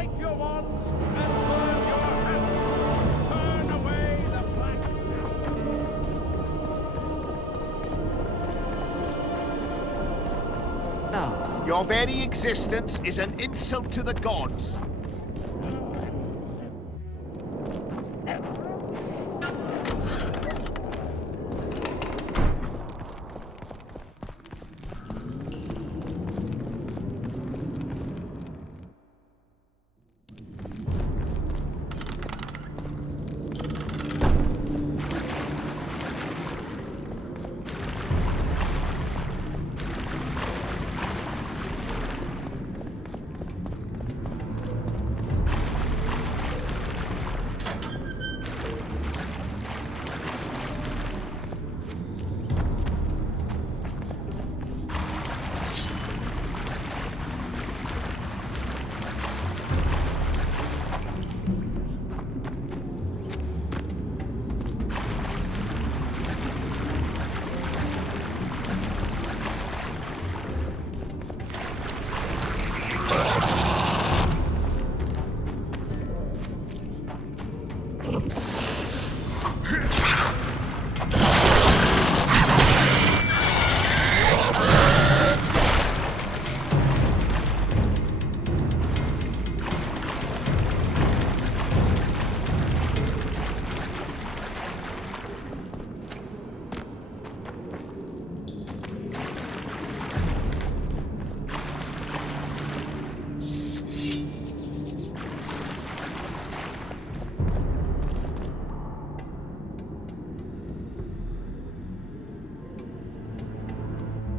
Take your wands and burn your hands. Turn away the black. Your very existence is an insult to the gods.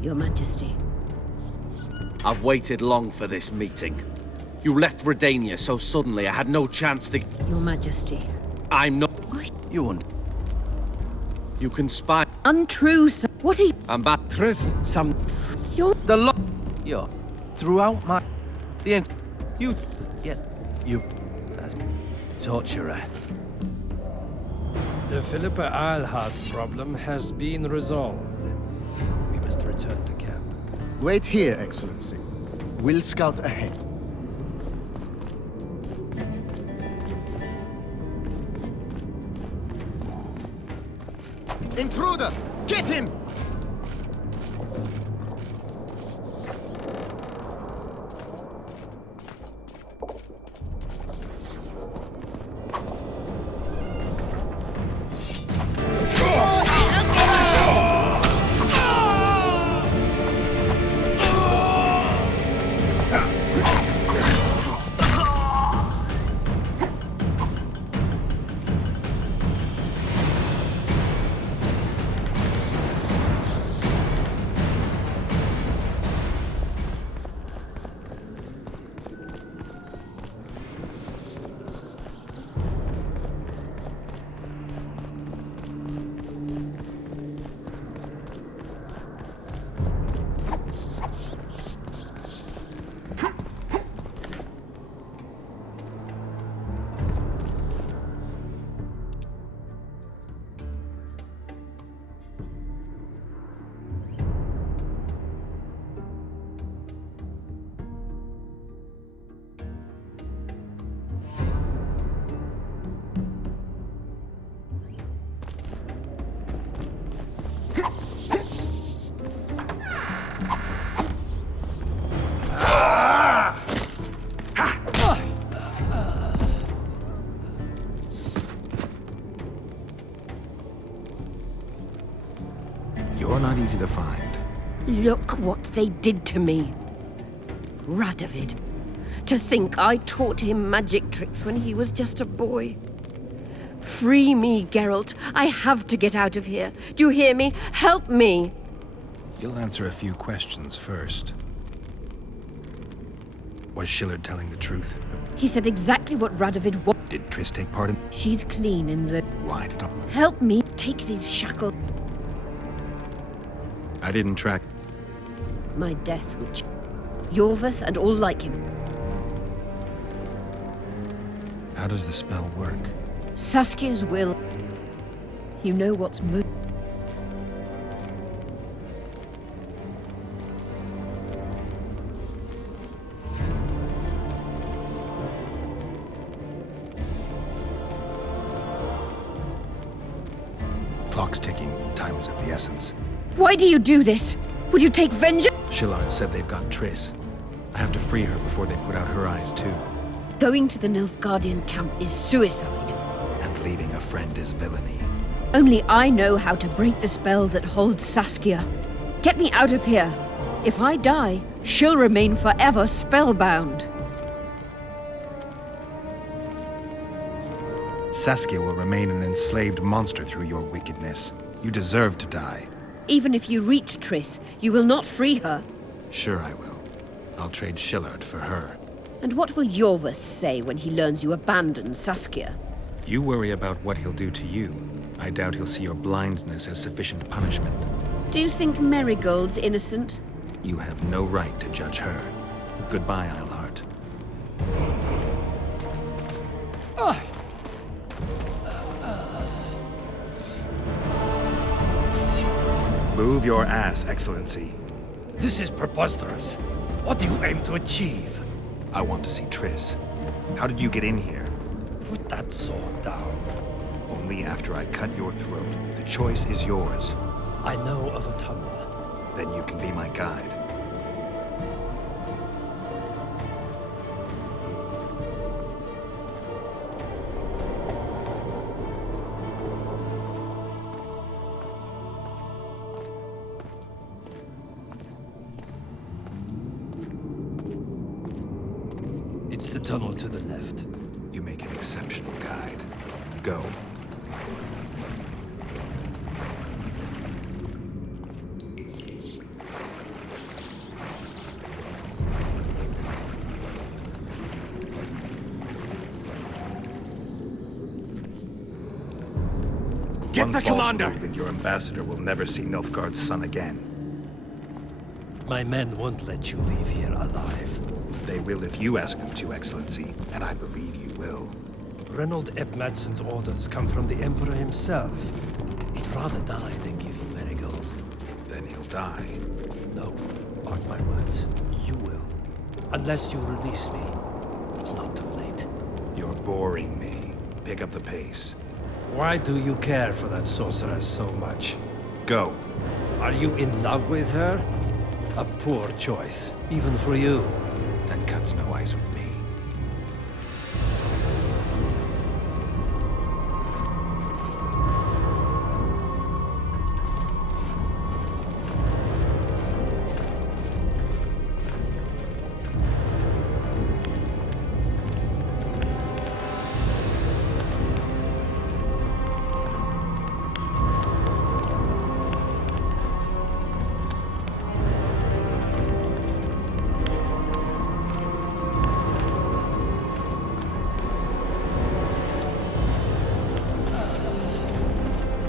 Your Majesty. I've waited long for this meeting. You left Redania so suddenly I had no chance to... Your Majesty. I'm not... What? You can spy... Untrue, sir. What are you... Ambassadors, some... You're... The lot... You're... Throughout my... The end... You... Yeah... You... Torturer. The Philippa Eilhart problem has been resolved. We must return to camp. Wait here, Excellency. We'll scout ahead. Intruder! Get him! You're not easy to find. Look what they did to me. Radovid. To think I taught him magic tricks when he was just a boy. Free me, Geralt. I have to get out of here. Do you hear me? Help me! You'll answer a few questions first. Was Schiller telling the truth? He said exactly what Radovid wanted. Did Triss take part in... She's clean in the... Why did Help me take these shackles. I didn't track... My death would... Yorveth and all like him. How does the spell work? Saskia's will. You know what's most... Time is of the essence. Why do you do this? Would you take vengeance? Shillard said they've got Triss. I have to free her before they put out her eyes, too. Going to the Nilfgaardian camp is suicide. And leaving a friend is villainy. Only I know how to break the spell that holds Saskia. Get me out of here. If I die, she'll remain forever spellbound. Saskia will remain an enslaved monster through your wickedness. You deserve to die. Even if you reach Triss, you will not free her. Sure I will. I'll trade Shillard for her. And what will Iorveth say when he learns you abandoned Saskia? You worry about what he'll do to you. I doubt he'll see your blindness as sufficient punishment. Do you think Marigold's innocent? You have no right to judge her. Goodbye, Eilhart. Move your ass, Excellency. This is preposterous. What do you aim to achieve? I want to see Triss. How did you get in here? Put that sword down. Only after I cut your throat. The choice is yours. I know of a tunnel. Then you can be my guide. It's the tunnel to the left. You make an exceptional guide. Go. Get One the false commander! move and your ambassador will never see Nilfgaard's son again. My men won't let you leave here alive. They will if you ask them to, Excellency, and I believe you will. Reynold Eb Madsen's orders come from the Emperor himself. He'd rather die than give you Marigold. Then he'll die. No, mark my words. You will. Unless you release me. It's not too late. You're boring me. Pick up the pace. Why do you care for that sorceress so much? Go. Are you in love with her? A poor choice, even for you. That cuts no ice with me.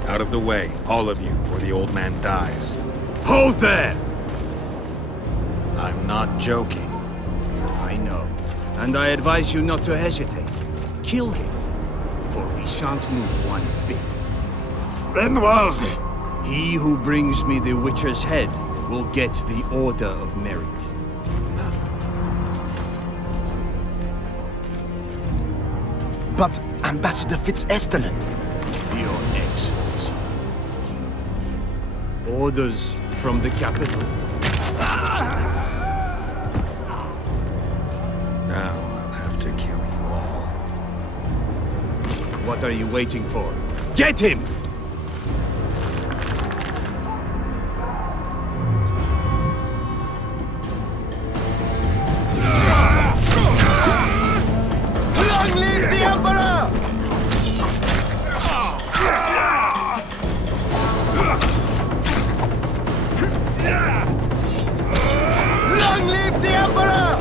Out of the way, all of you, or the old man dies. Hold there! I'm not joking. I know. And I advise you not to hesitate. Kill him. For we shan't move one bit. Renoir! He who brings me the Witcher's head will get the Order of Merit. But Ambassador Fitzestelant. Your Excellency. Orders from the capital. Now I'll have to kill you all. What are you waiting for? Get him! Long live the Emperor! Long live the Emperor!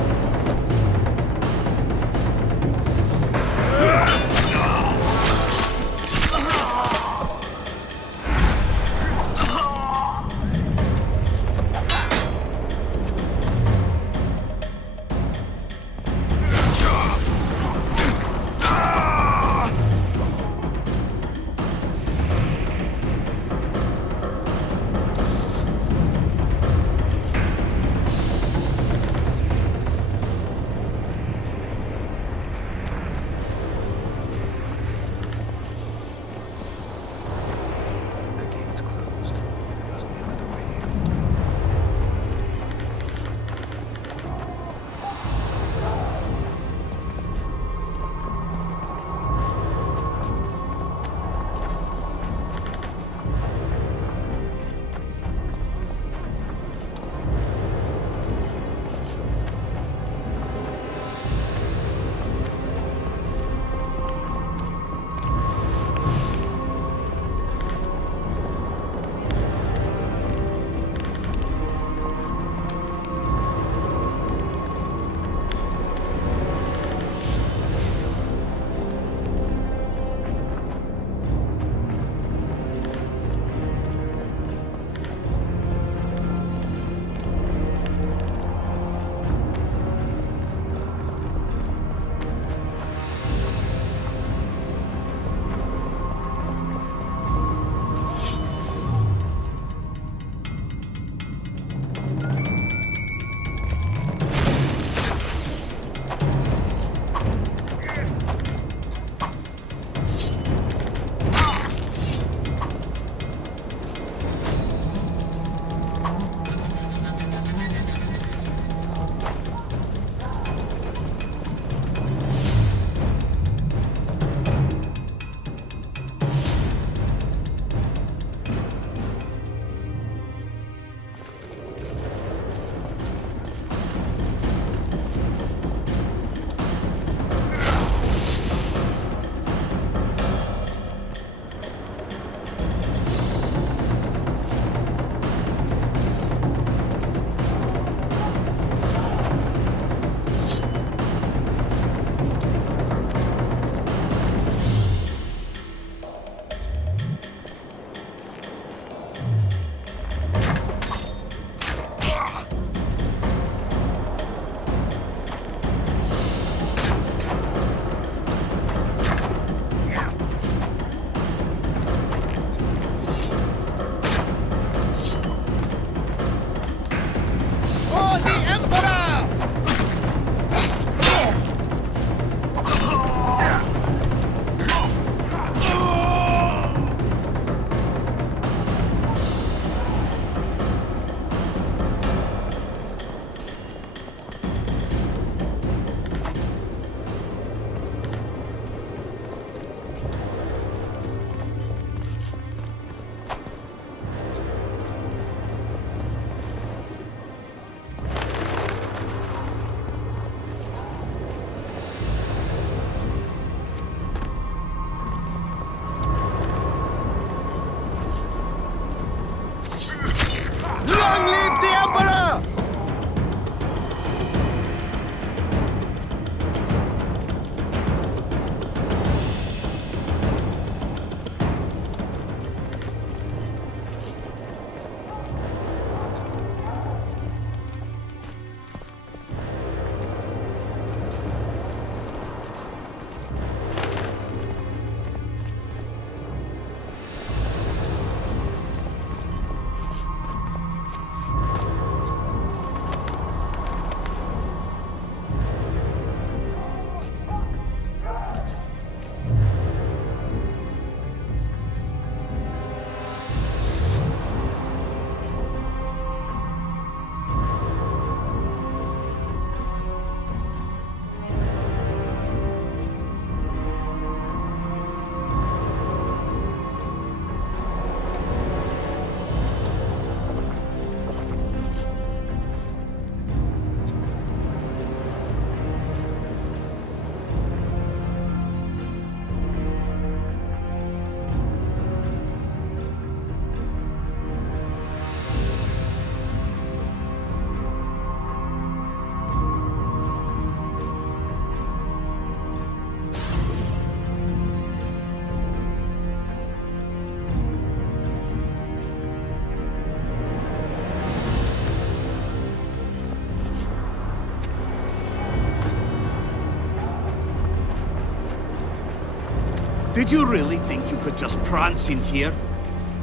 Did you really think you could just prance in here?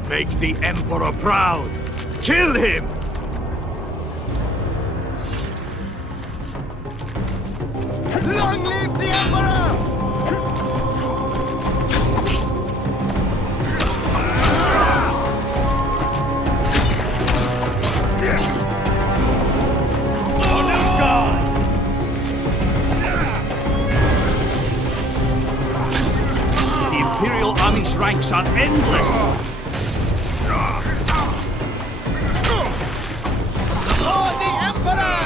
Make the Emperor proud! Kill him! Long live the Emperor! The Imperial Army's ranks are endless! For the Emperor!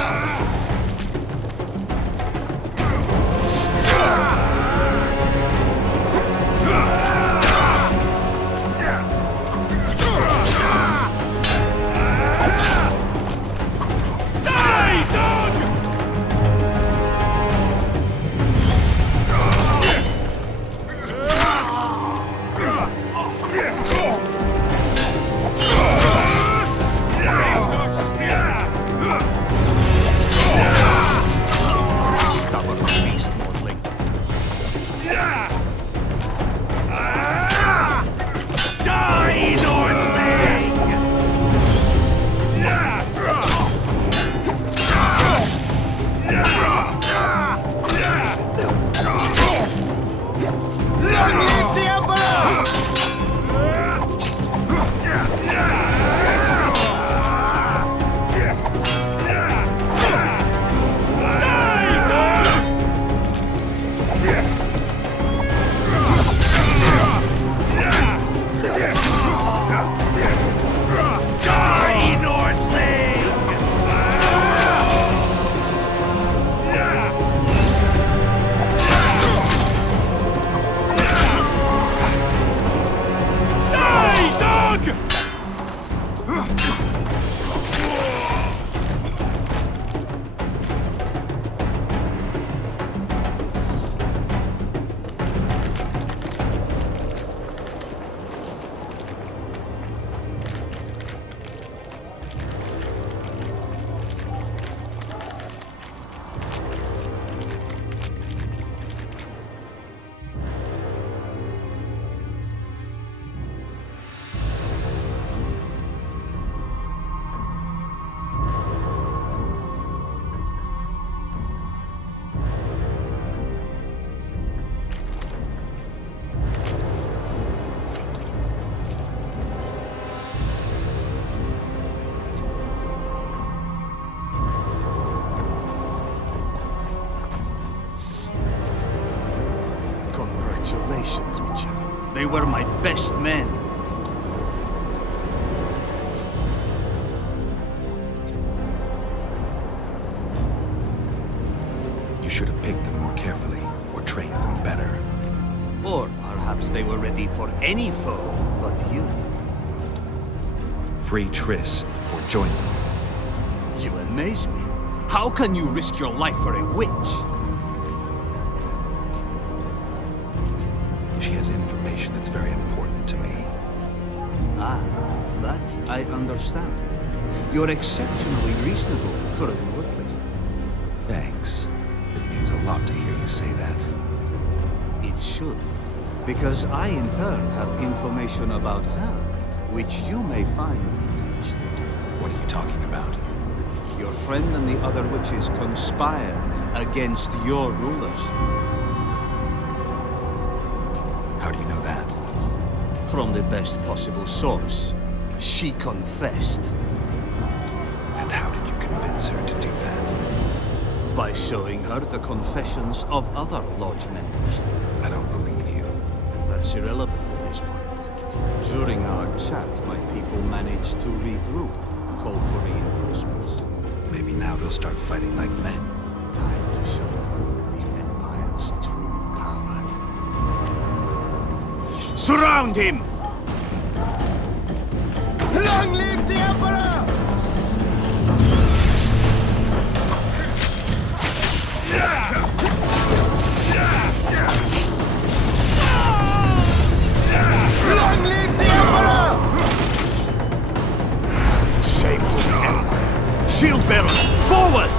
Stubborn beast, Mortling. Die, Nordling! Long live the Emperor! Die, Nordling! Die, dog! Congratulations, Witcher. They were my best men. You should have picked them more carefully, or trained them better. Or perhaps they were ready for any foe but you. Free Triss, or join them. You amaze me. How can you risk your life for a witch? She has information that's very important to me. Ah, that I understand. You're exceptionally reasonable for a Nordling. Thanks. It means a lot to hear you say that. It should, because I in turn have information about her, which you may find interesting. What are you talking about? Your friend and the other witches conspired against your rulers. How do you know that? From the best possible source. She confessed. And how did you convince her to do that? By showing her the confessions of other lodge members. I don't believe you. That's irrelevant at this point. During our chat, my people managed to regroup, call for reinforcements. Maybe now they'll start fighting like men. Time to show the Empire's true power. Surround him! Long live the Emperor! Long live the Emperor! Shameful Empire! Shield bearers, forward!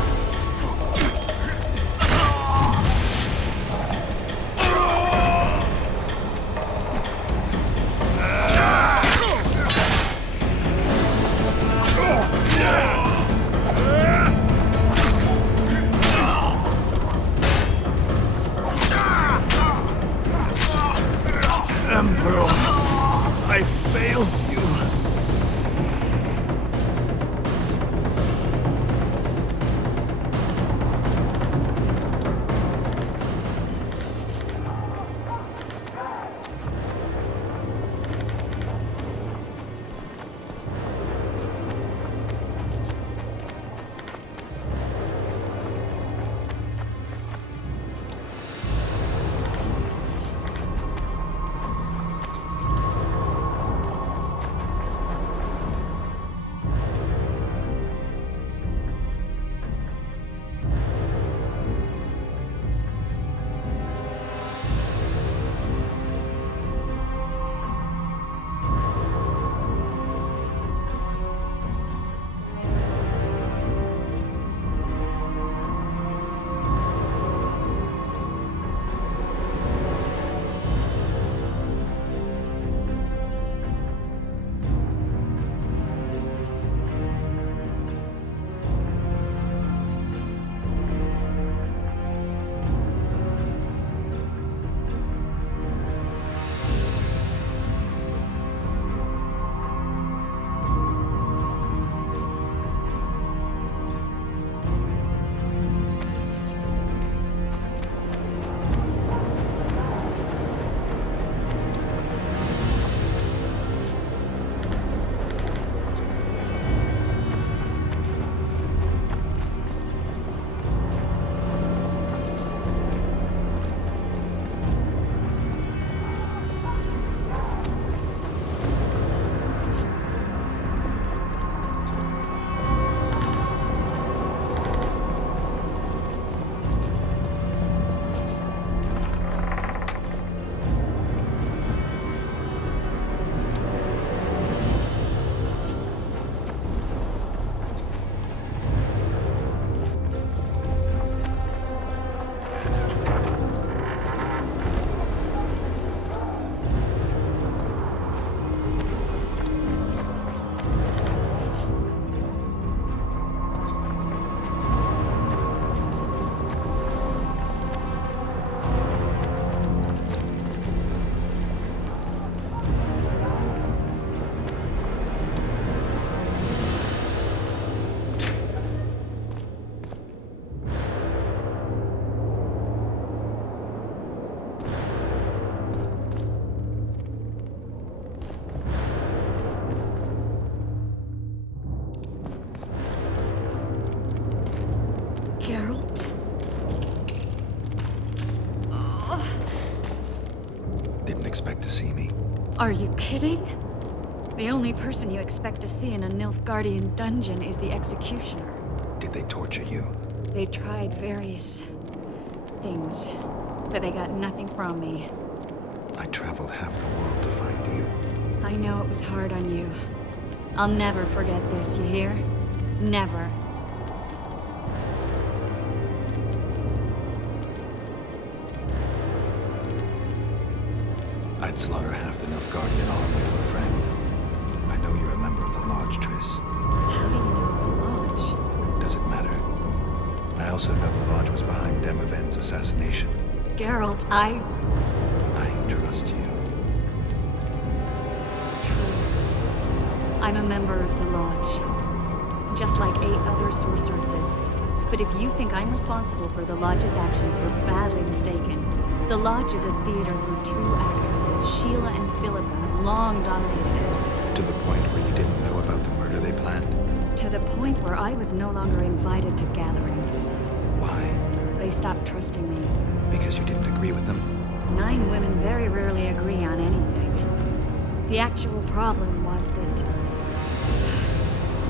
Are you kidding? The only person you expect to see in a Nilfgaardian dungeon is the executioner. Did they torture you? They tried various things, but they got nothing from me. I traveled half the world to find you. I know it was hard on you. I'll never forget this, you hear? Never. I'd slaughter half the Nilfgaardian army for a friend. I know you're a member of the Lodge, Triss. How do you know of the Lodge? Does it matter? I also know the Lodge was behind Demavend's assassination. Geralt, I trust you. True. I'm a member of the Lodge. Just like 8 other sorceresses. But if you think I'm responsible for the Lodge's actions, you're badly mistaken. The Lodge is a theater for 2 actresses. Sheila and Philippa have long dominated it. To the point where you didn't know about the murder they planned? To the point where I was no longer invited to gatherings. Why? They stopped trusting me. Because you didn't agree with them? 9 women very rarely agree on anything. The actual problem was that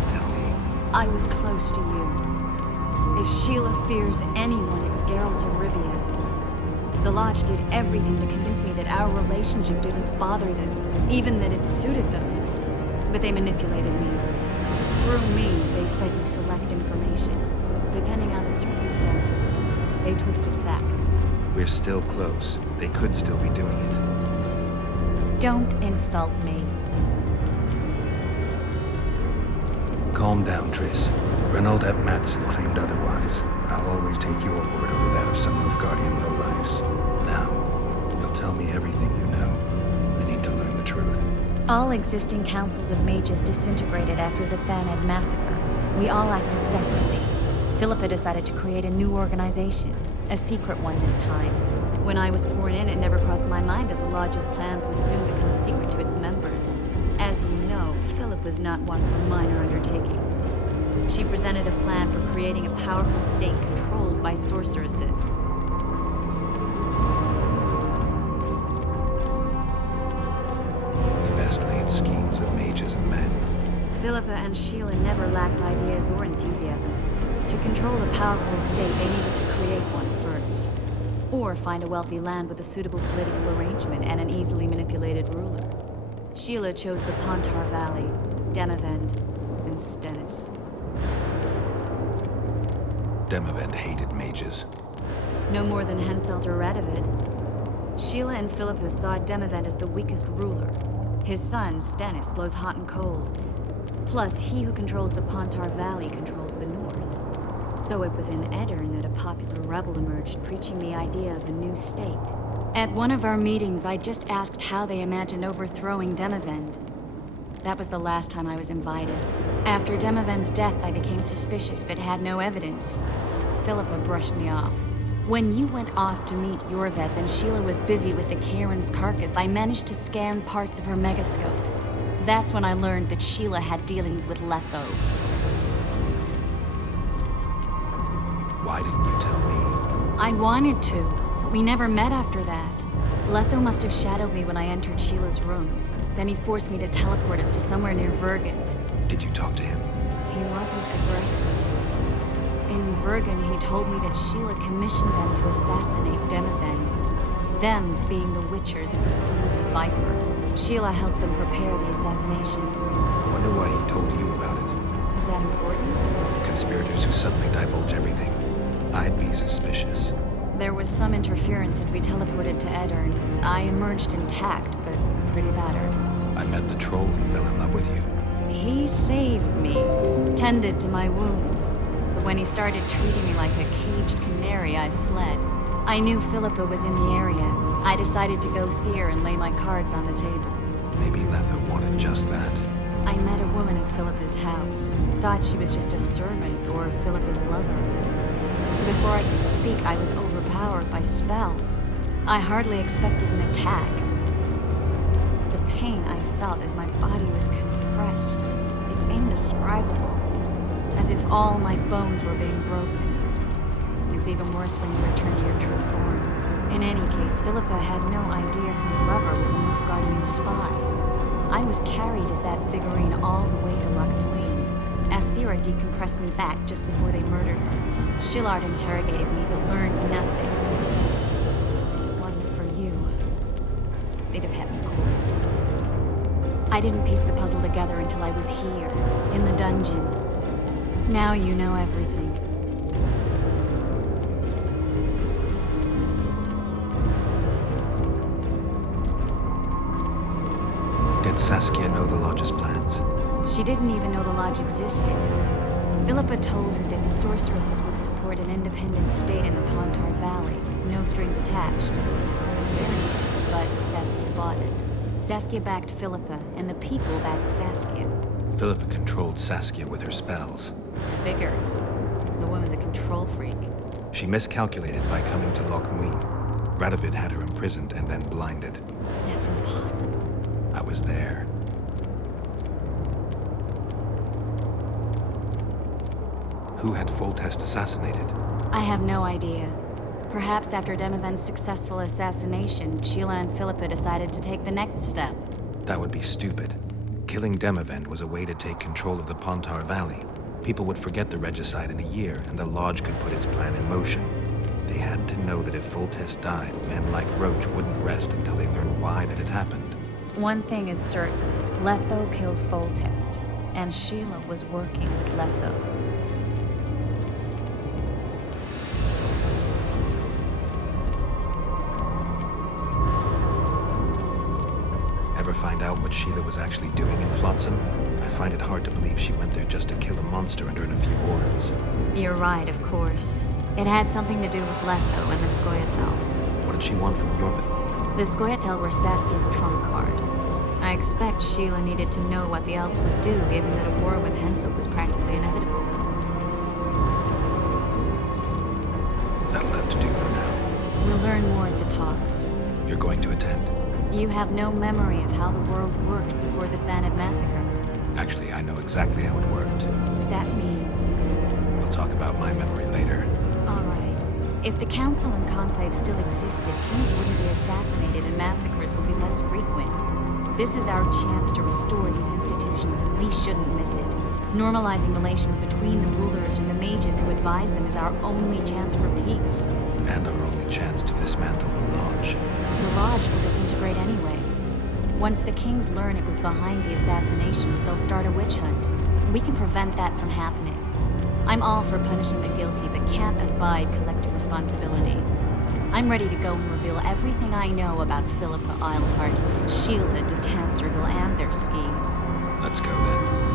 Tell me. I was close to you. If Sheila fears anyone, it's Geralt of Rivia. The Lodge did everything to convince me that our relationship didn't bother them, even that it suited them. But they manipulated me. Through me, they fed you select information. Depending on the circumstances, they twisted facts. We're still close. They could still be doing it. Don't insult me. Calm down, Triss. Reynold ep Matson claimed otherwise, but I'll always take your word over that of some Nilfgaardian lowlifes. Now, you'll tell me everything you know. I need to learn the truth. All existing councils of mages disintegrated after the Thaned massacre. We all acted separately. Philippa decided to create a new organization, a secret one this time. When I was sworn in, it never crossed my mind that the Lodge's plans would soon become secret to its members. As you know, Philippa was not one for minor undertakings. She presented a plan for creating a powerful state controlled by sorceresses. The best laid schemes of mages and men. Philippa and Sheila never lacked ideas or enthusiasm. To control a powerful state, they needed to create one first. Or find a wealthy land with a suitable political arrangement and an easily manipulated ruler. Sheila chose the Pontar Valley, Demavend, and Stennis. Demavend hated mages. No more than Henselt or Radovid. Sheila and Philippa saw Demavend as the weakest ruler. His son, Stennis, blows hot and cold. Plus, he who controls the Pontar Valley controls the north. So it was in Edirn that a popular rebel emerged, preaching the idea of a new state. At one of our meetings, I just asked how they imagined overthrowing Demavend. That was the last time I was invited. After Demavend's death, I became suspicious, but had no evidence. Philippa brushed me off. When you went off to meet Iorveth and Sheila was busy with the Karen's carcass, I managed to scan parts of her megascope. That's when I learned that Sheila had dealings with Letho. Why didn't you tell me? I wanted to, but we never met after that. Letho must have shadowed me when I entered Sheila's room. Then he forced me to teleport us to somewhere near Vergen. Did you talk to him? He wasn't aggressive. In Vergen, he told me that Sheila commissioned them to assassinate Demavend. Them being the Witchers of the School of the Viper. Sheila helped them prepare the assassination. I wonder why he told you about it. Is that important? Conspirators who suddenly divulge everything. I'd be suspicious. There was some interference as we teleported to Edirn. I emerged intact, but pretty battered. I met the troll who fell in love with you. He saved me, tended to my wounds. But when he started treating me like a caged canary, I fled. I knew Philippa was in the area. I decided to go see her and lay my cards on the table. Maybe Letho wanted just that. I met a woman at Philippa's house. Thought she was just a servant or Philippa's lover. Before I could speak, I was overpowered by spells. I hardly expected an attack. The pain I felt as my body was compressed. It's indescribable. As if all my bones were being broken. It's even worse when you return to your true form. In any case, Philippa had no idea her lover was a Nilfgaardian spy. I was carried as that figurine all the way to Lochmuin. Asira decompressed me back just before they murdered her. Shillard interrogated me but learned nothing. If it wasn't for you, they'd have had me cornered. I didn't piece the puzzle together until I was here, in the dungeon. Now you know everything. Did Saskia know the Lodge's plans? She didn't even know the Lodge existed. Philippa told her that the sorceresses would support an independent state in the Pontar Valley, no strings attached. A fairy tale, but Saskia bought it. Saskia backed Philippa, and the people backed Saskia. Philippa controlled Saskia with her spells. Figures. The woman's a control freak. She miscalculated by coming to Lochmuin. Radovid had her imprisoned and then blinded. That's impossible. I was there. Who had Foltest assassinated? I have no idea. Perhaps after Demavend's successful assassination, Sheila and Philippa decided to take the next step. That would be stupid. Killing Demavend was a way to take control of the Pontar Valley. People would forget the regicide in a year, and the Lodge could put its plan in motion. They had to know that if Foltest died, men like Roach wouldn't rest until they learned why that had happened. One thing is certain. Letho killed Foltest, and Sheila was working with Letho. Ever find out what Sheila was actually doing in Flotsam? I find it hard to believe she went there just to kill a monster and earn a few horns. You're right, of course. It had something to do with Letho and the Scoia'tael. What did she want from Yorvith? The Scoia'tael were Saskia's trump card. I expect Sheila needed to know what the elves would do, given that a war with Hensel was practically inevitable. That'll have to do for now. We'll learn more at the talks. You're going to attend? You have no memory of how the world worked before the Thanid massacre. Actually, I know exactly how it worked. That means... We'll talk about my memory later. All right. If the Council and Conclave still existed, kings wouldn't be assassinated and massacres would be less frequent. This is our chance to restore these institutions, and we shouldn't miss it. Normalizing relations between the rulers and the mages who advise them is our only chance for peace. And our only chance to dismantle the Lodge. The Lodge will disintegrate anyway. Once the kings learn it was behind the assassinations, they'll start a witch hunt. We can prevent that from happening. I'm all for punishing the guilty, but can't abide collective responsibility. I'm ready to go and reveal everything I know about Philippa Eilhart, Sheila de Tanserville, and their schemes. Let's go then.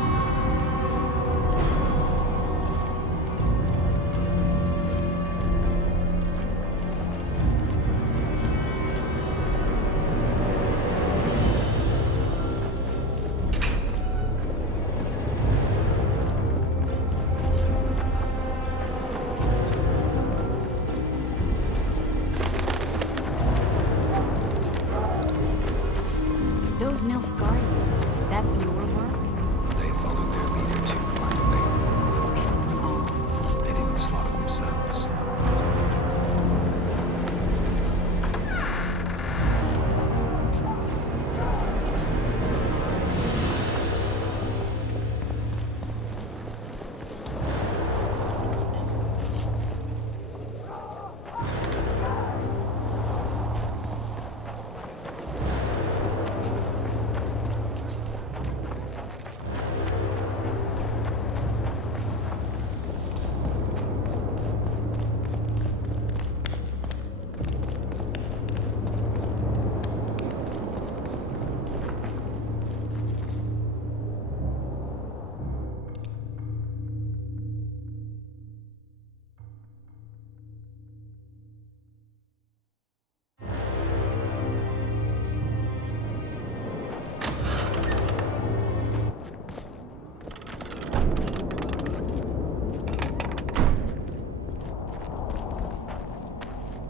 Those Nilfgaardians, that's your work? They followed their leader too blindly. They didn't slaughter themselves.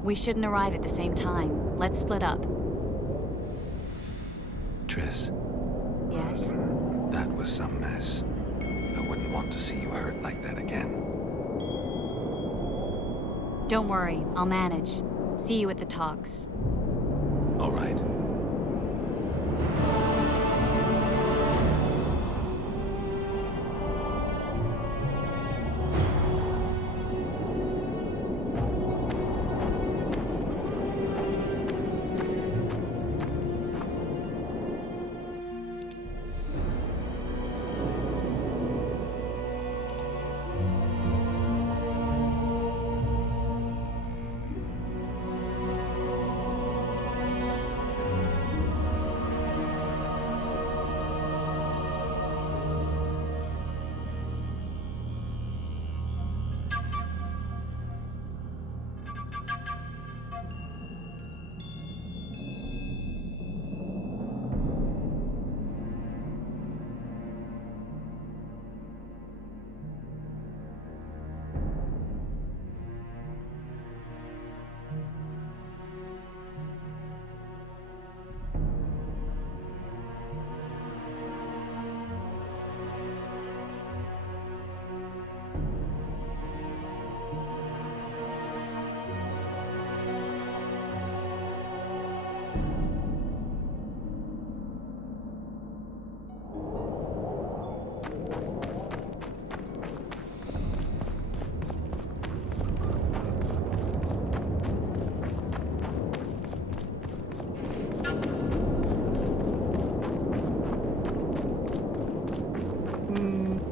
We shouldn't arrive at the same time. Let's split up. Triss, Yes? that was some mess. I wouldn't want to see you hurt like that again. Don't worry, I'll manage. See you at the talks. All right.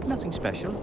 Nothing special.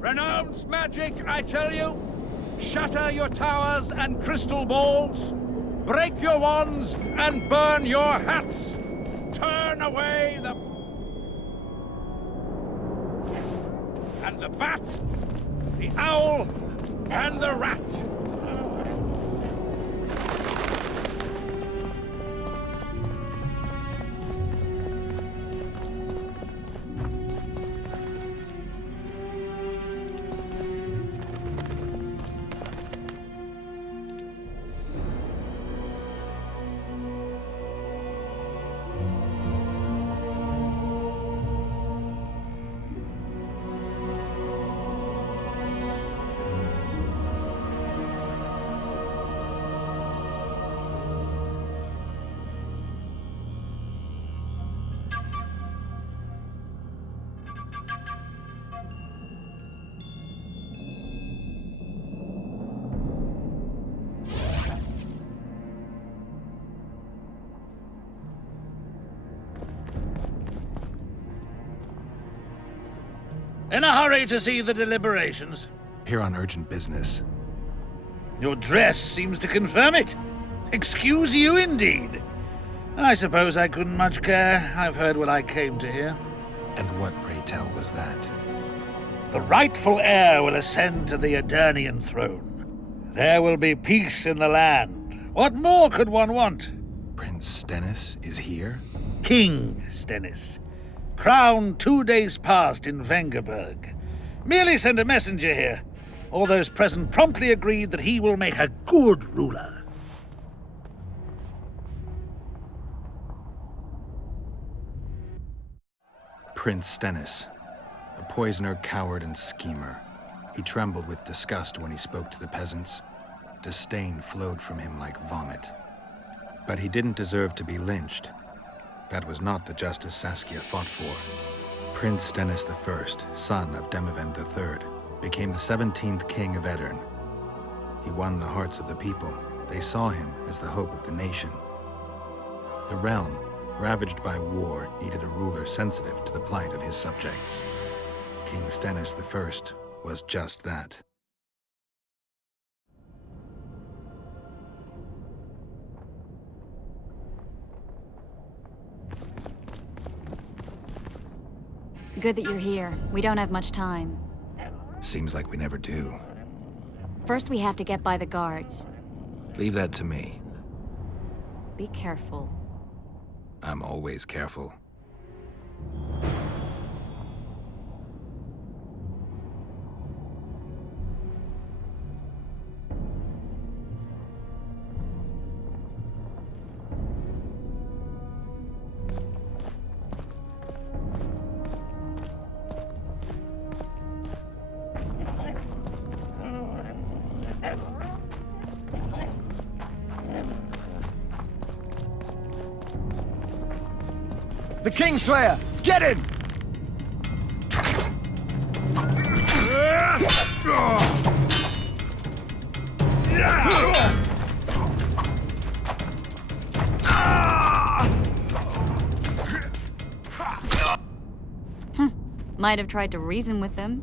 Renounce magic, I tell you! Shatter your towers and crystal balls! Break your wands and burn your hats! Turn away the... and the bat, the owl, and the rat! In a hurry to see the deliberations. Here on urgent business. Your dress seems to confirm it. Excuse you indeed. I suppose I couldn't much care. I've heard what I came to hear. And what, pray tell, was that? The rightful heir will ascend to the Eternian throne. There will be peace in the land. What more could one want? Prince Stennis is here? King Stennis. Crowned 2 days past in Vengerberg. Merely send a messenger here. All those present promptly agreed that he will make a good ruler. Prince Stennis. A poisoner, coward, and schemer. He trembled with disgust when he spoke to the peasants. Disdain flowed from him like vomit. But he didn't deserve to be lynched. That was not the justice Saskia fought for. Prince Stennis I, son of Demavend III, became the 17th king of Aedirn. He won the hearts of the people. They saw him as the hope of the nation. The realm, ravaged by war, needed a ruler sensitive to the plight of his subjects. King Stennis I was just that. Good that you're here. We don't have much time. Seems like we never do. First, we have to get by the guards. Leave that to me. Be careful. I'm always careful. The Kingslayer! Get him! Might have tried to reason with them.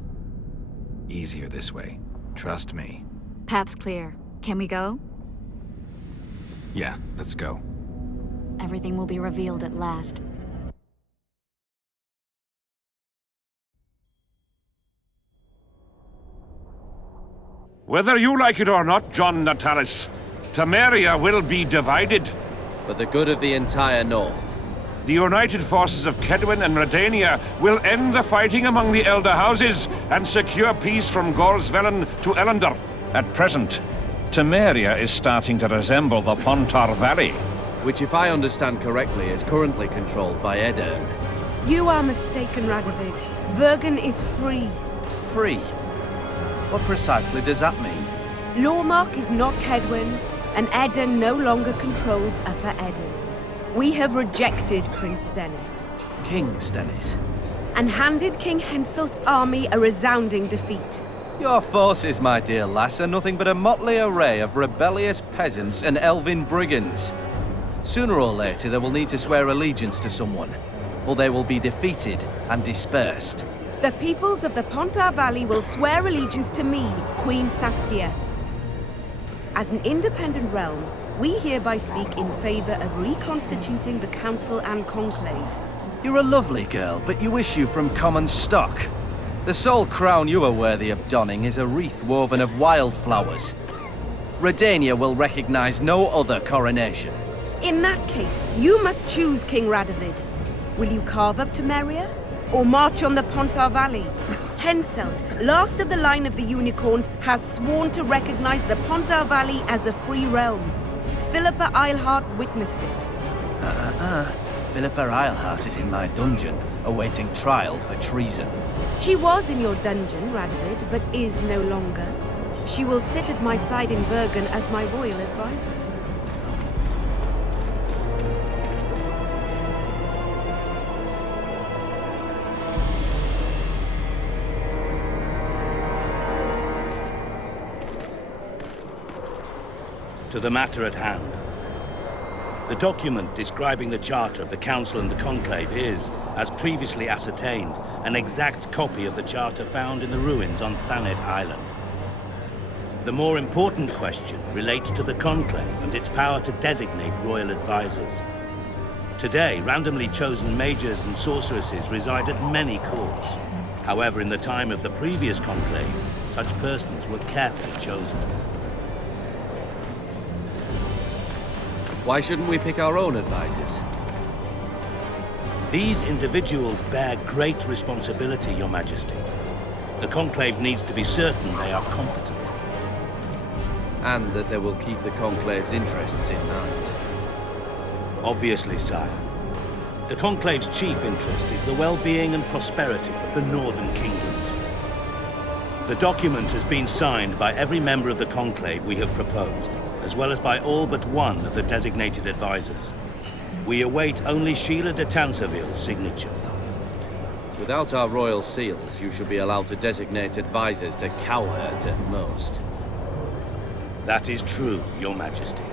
Easier this way. Trust me. Path's clear. Can we go? Yeah, let's go. Everything will be revealed at last. Whether you like it or not, John Natalis, Temeria will be divided. For the good of the entire North. The united forces of Kedwin and Redania will end the fighting among the Elder Houses and secure peace from Gorsvelen to Ellender. At present, Temeria is starting to resemble the Pontar Valley. Which, if I understand correctly, is currently controlled by Aedirn. You are mistaken, Radovid. Vergen is free. Free? What precisely does that mean? Lawmark is not Kedwin's, and Aedirn no longer controls Upper Aedirn. We have rejected Prince Stennis. King Stennis? And handed King Henselt's army a resounding defeat. Your forces, my dear lass, are nothing but a motley array of rebellious peasants and elven brigands. Sooner or later, they will need to swear allegiance to someone, or they will be defeated and dispersed. The peoples of the Pontar Valley will swear allegiance to me, Queen Saskia. As an independent realm, we hereby speak in favor of reconstituting the Council and Conclave. You're a lovely girl, but you issue from common stock. The sole crown you are worthy of donning is a wreath woven of wildflowers. Redania will recognize no other coronation. In that case, you must choose, King Radovid. Will you carve up Temeria, or march on the Pontar Valley? Henselt, last of the line of the Unicorns, has sworn to recognize the Pontar Valley as a free realm. Philippa Eilhart witnessed it. Philippa Eilhart is in my dungeon, awaiting trial for treason. She was in your dungeon, Radovid, but is no longer. She will sit at my side in Vergen as my royal advisor. To the matter at hand. The document describing the charter of the Council and the Conclave is, as previously ascertained, an exact copy of the charter found in the ruins on Thanet Island. The more important question relates to the Conclave and its power to designate royal advisors. Today, randomly chosen mages and sorceresses reside at many courts. However, in the time of the previous Conclave, such persons were carefully chosen. Why shouldn't we pick our own advisors? These individuals bear great responsibility, Your Majesty. The Conclave needs to be certain they are competent. And that they will keep the Conclave's interests in mind. Obviously, sire. The Conclave's chief interest is the well-being and prosperity of the Northern Kingdoms. The document has been signed by every member of the Conclave we have proposed, as well as by all but one of the designated advisors. We await only Sheila de Tanserville's signature. Without our royal seals, you should be allowed to designate advisors to cowherd at most. That is true, Your Majesty.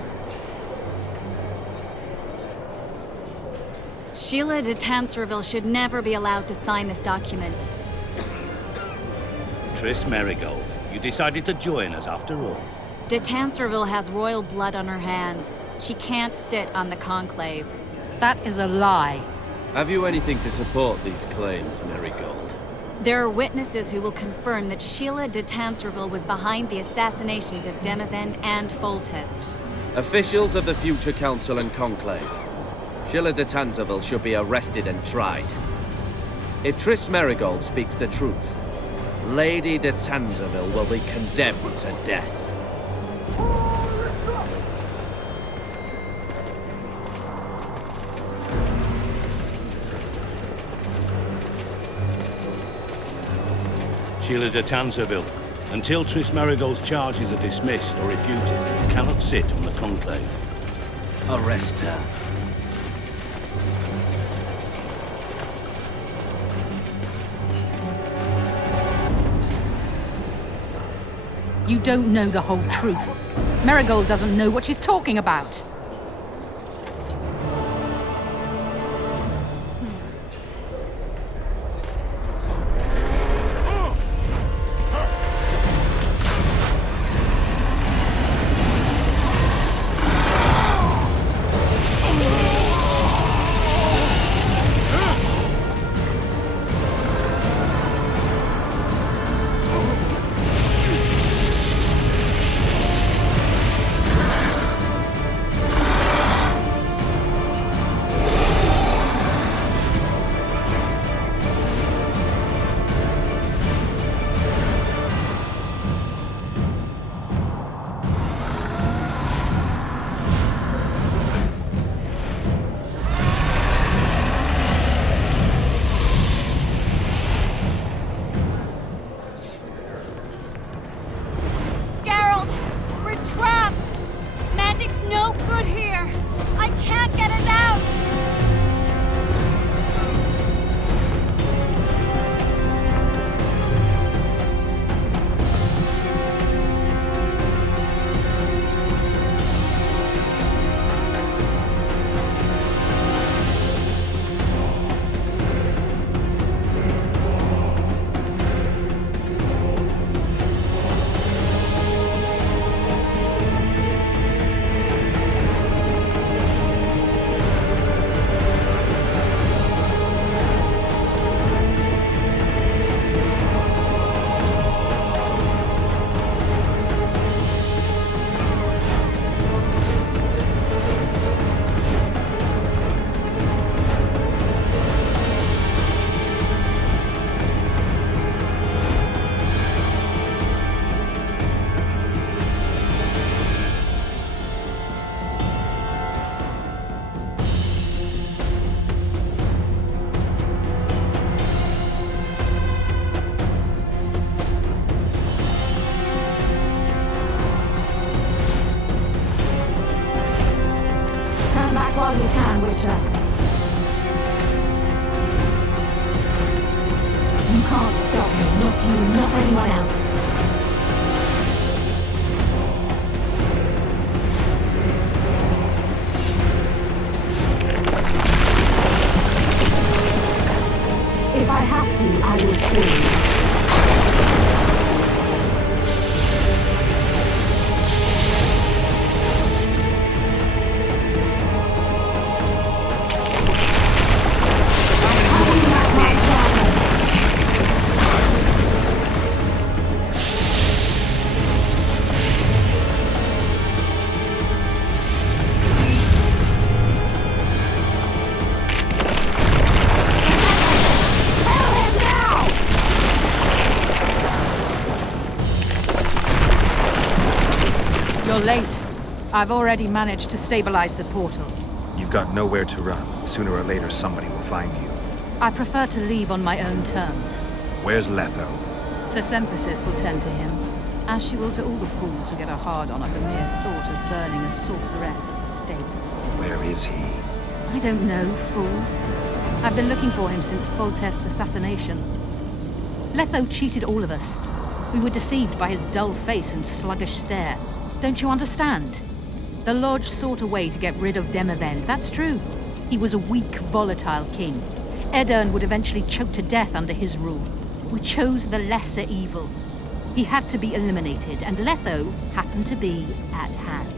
Sheila de Tanserville should never be allowed to sign this document. Triss Merigold, you decided to join us after all. De Tanserville has royal blood on her hands. She can't sit on the Conclave. That is a lie. Have you anything to support these claims, Merigold? There are witnesses who will confirm that Sheila de Tanserville was behind the assassinations of Demavend and Foltest. Officials of the future Council and Conclave. Sheila de Tanserville should be arrested and tried. If Triss Merigold speaks the truth, Lady de Tanserville will be condemned to death. Sheila de Tanserville, until Triss Merigold's charges are dismissed or refuted, cannot sit on the Conclave. Arrest her. You don't know the whole truth. Merigold doesn't know what she's talking about. While you can, Witcher. You can't stop me. Not you, not anyone else. If I have to, I will kill you. You're late. I've already managed to stabilize the portal. You've got nowhere to run. Sooner or later, somebody will find you. I prefer to leave on my own terms. Where's Letho? Sir Synthesis will tend to him, as she will to all the fools who get a hard-on at the mere thought of burning a sorceress at the stake. Where is he? I don't know, fool. I've been looking for him since Foltest's assassination. Letho cheated all of us. We were deceived by his dull face and sluggish stare. Don't you understand? The Lodge sought a way to get rid of Demavend, that's true. He was a weak, volatile king. Edirn would eventually choke to death under his rule. We chose the lesser evil. He had to be eliminated, and Letho happened to be at hand.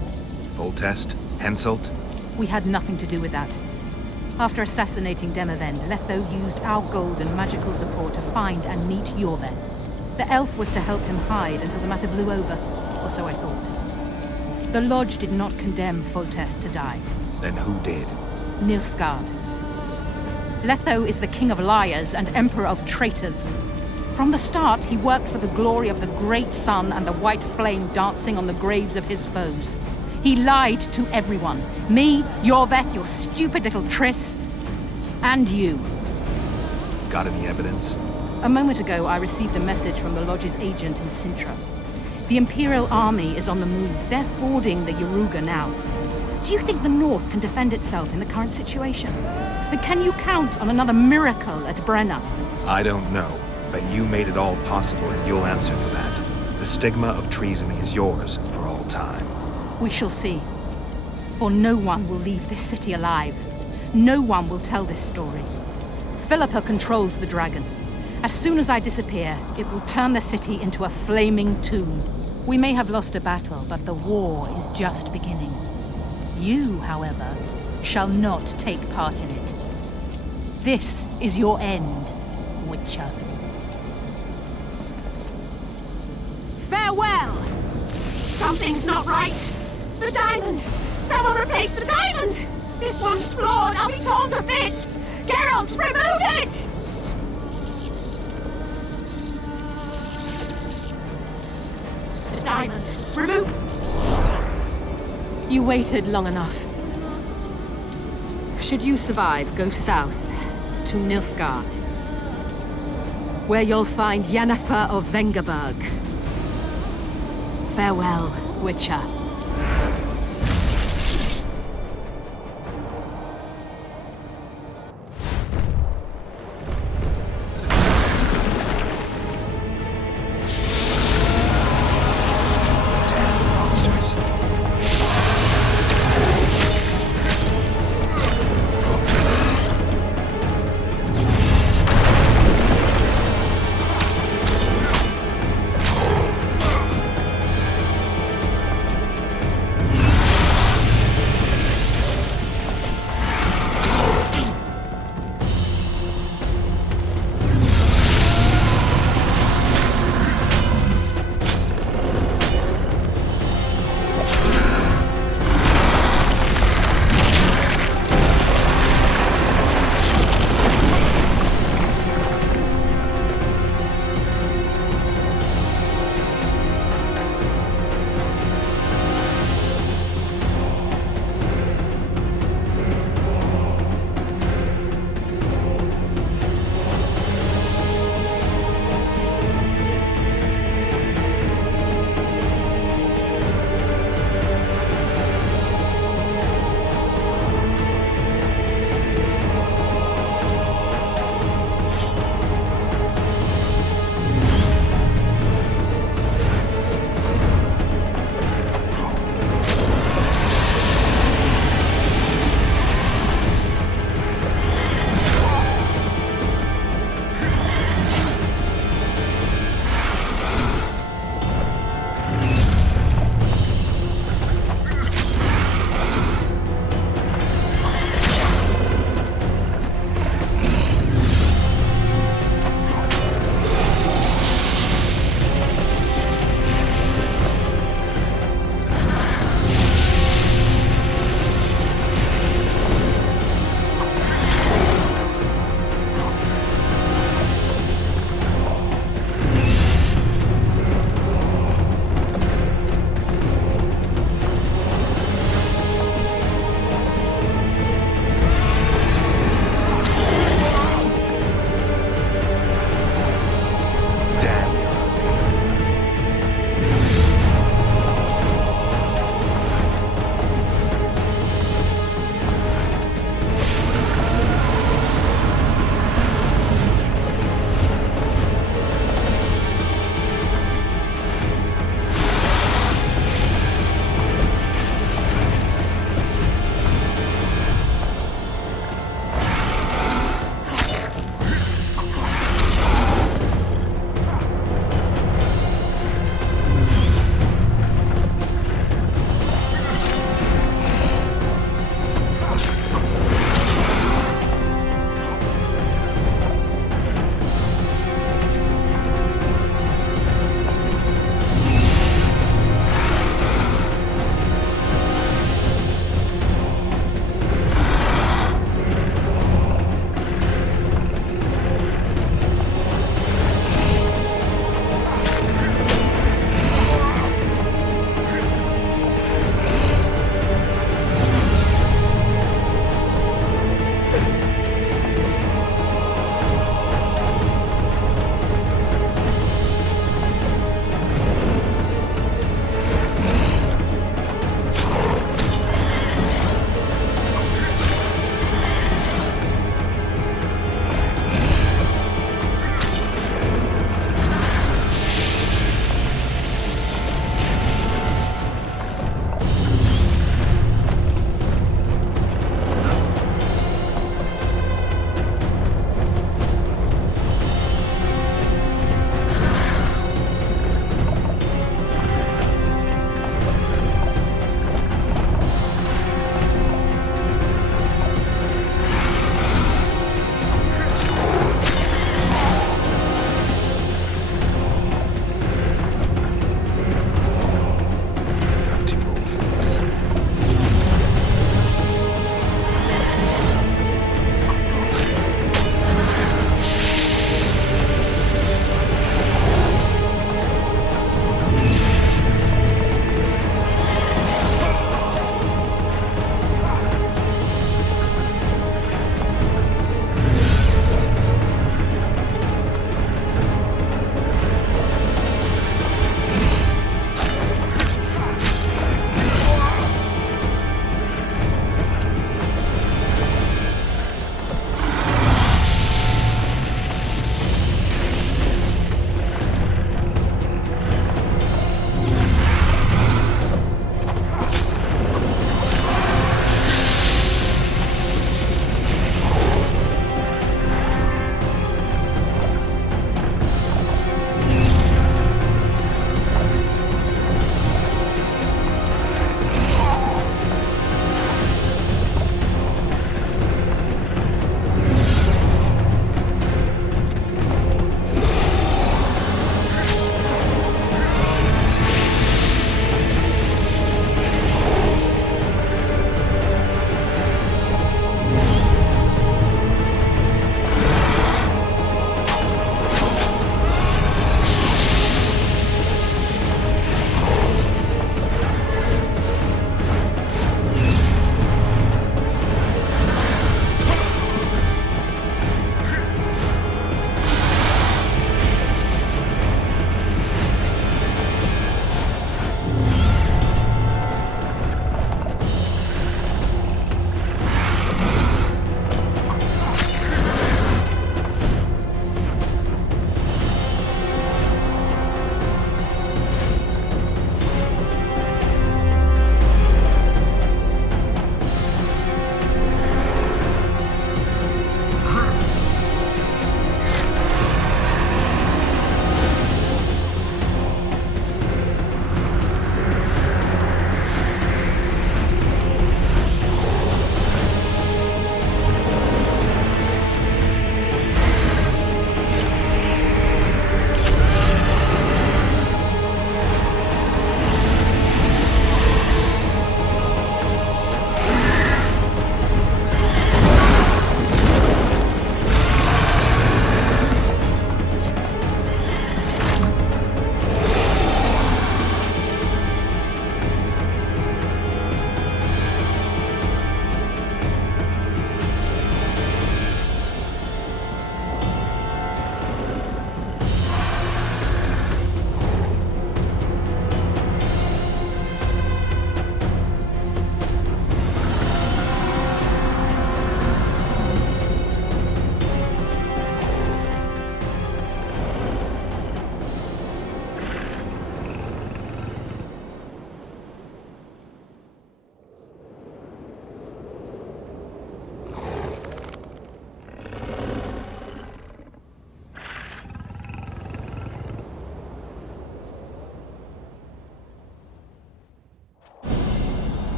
Foltest? Henselt? We had nothing to do with that. After assassinating Demavend, Letho used our gold and magical support to find and meet Iorveth. The elf was to help him hide until the matter blew over, or so I thought. The Lodge did not condemn Foltest to die. Then who did? Nilfgaard. Letho is the king of liars and emperor of traitors. From the start, he worked for the glory of the great sun and the white flame dancing on the graves of his foes. He lied to everyone. Me, Iorveth, your stupid little Triss, and you. Got any evidence? A moment ago, I received a message from the Lodge's agent in Sintra. The Imperial army is on the move. They're fording the Yaruga now. Do you think the North can defend itself in the current situation? And can you count on another miracle at Brenna? I don't know, but you made it all possible and you'll answer for that. The stigma of treason is yours for all time. We shall see. For no one will leave this city alive. No one will tell this story. Philippa controls the dragon. As soon as I disappear, it will turn the city into a flaming tomb. We may have lost a battle, but the war is just beginning. You, however, shall not take part in it. This is your end, Witcher. Farewell! Something's not right! The diamond! Someone replace the diamond! This one's flawed! I'll be torn to bits! Geralt, remove it! The diamond! Remove... You waited long enough. Should you survive, go south to Nilfgaard, where you'll find Yennefer of Vengerberg. Farewell, Witcher.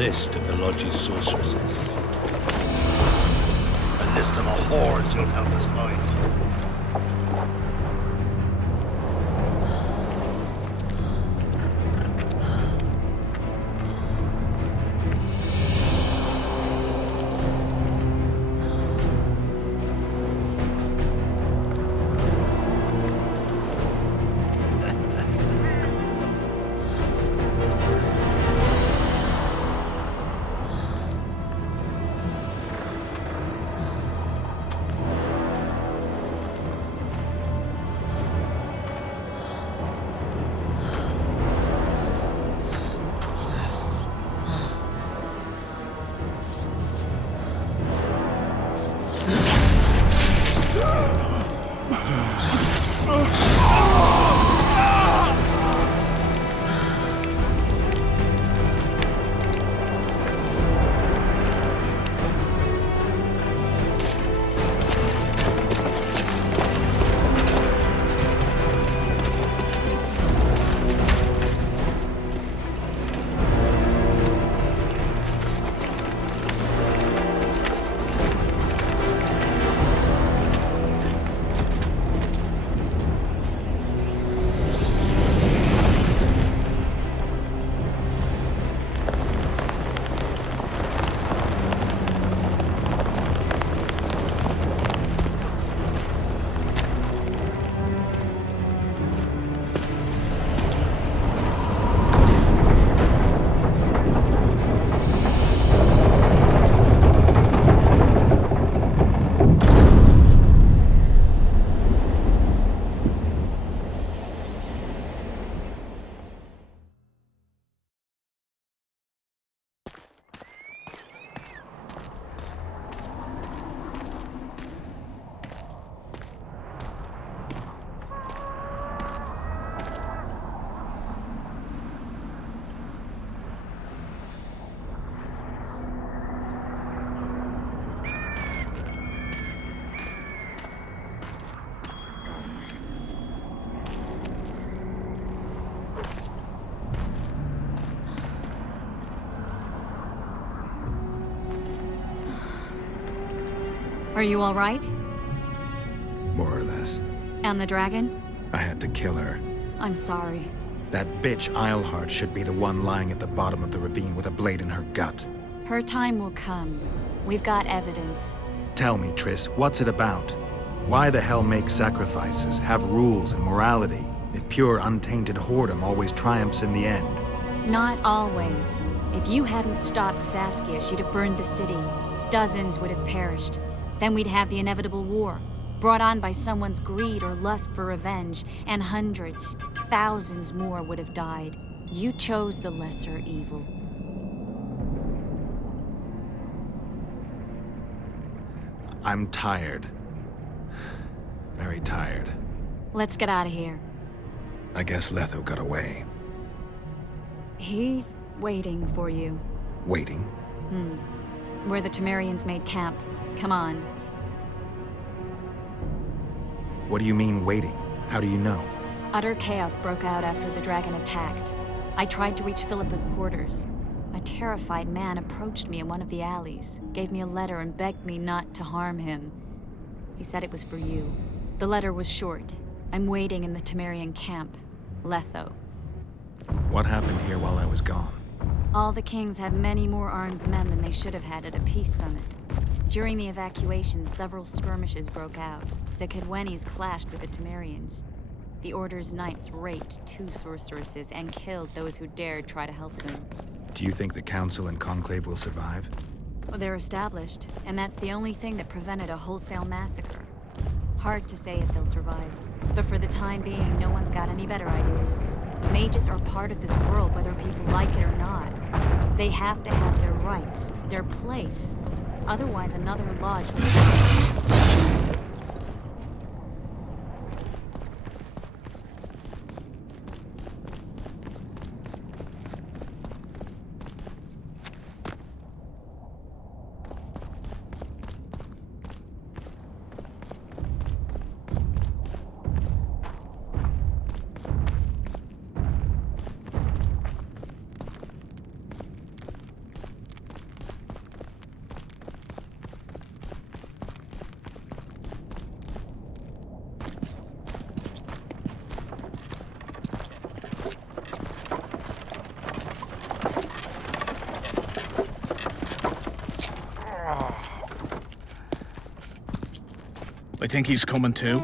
list of the Lodge's sorceresses. A list of the whores you'll help us find. Are you all right? More or less. And the dragon? I had to kill her. I'm sorry. That bitch Eilhart should be the one lying at the bottom of the ravine with a blade in her gut. Her time will come. We've got evidence. Tell me, Triss, what's it about? Why the hell make sacrifices, have rules and morality, if pure, untainted whoredom always triumphs in the end? Not always. If you hadn't stopped Saskia, she'd have burned the city. Dozens would have perished. Then we'd have the inevitable war, brought on by someone's greed or lust for revenge, and hundreds, thousands more would have died. You chose the lesser evil. I'm tired. Very tired. Let's get out of here. I guess Letho got away. He's waiting for you. Waiting? Where the Temerians made camp. Come on. What do you mean, waiting? How do you know? Utter chaos broke out after the dragon attacked. I tried to reach Philippa's quarters. A terrified man approached me in one of the alleys, gave me a letter and begged me not to harm him. He said it was for you. The letter was short. I'm waiting in the Temerian camp. Letho. What happened here while I was gone? All the kings had many more armed men than they should have had at a peace summit. During the evacuation, several skirmishes broke out. The Kedwenis clashed with the Temerians. The Order's knights raped 2 sorceresses and killed those who dared try to help them. Do you think the Council and Conclave will survive? Well, they're established, and that's the only thing that prevented a wholesale massacre. Hard to say if they'll survive. But for the time being, no one's got any better ideas. Mages are part of this world, whether people like it or not. They have to have their rights, their place. Otherwise, another lodge will... I think he's coming too.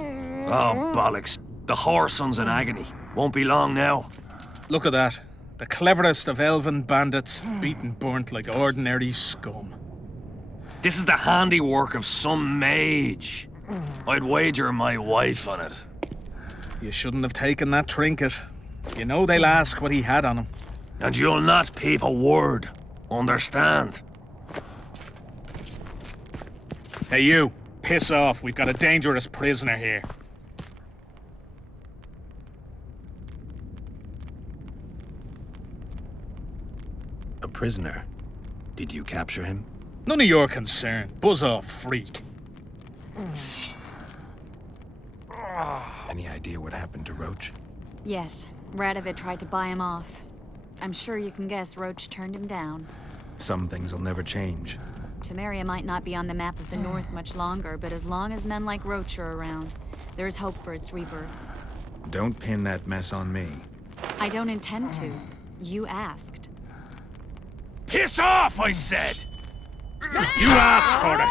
Oh, bollocks. The whoreson's in agony. Won't be long now. Look at that. The cleverest of elven bandits, beaten burnt like ordinary scum. This is the handiwork of some mage. I'd wager my wife on it. You shouldn't have taken that trinket. You know they'll ask what he had on him. And you'll not peep a word. Understand? Hey you, piss off. We've got a dangerous prisoner here. A prisoner? Did you capture him? None of your concern. Buzz off, freak. Any idea what happened to Roach? Yes, Radovid tried to buy him off. I'm sure you can guess Roach turned him down. Some things will never change. Temeria might not be on the map of the North much longer, but as long as men like Roach are around, there is hope for its rebirth. Don't pin that mess on me. I don't intend to. You asked. Piss off, I said! You asked for it!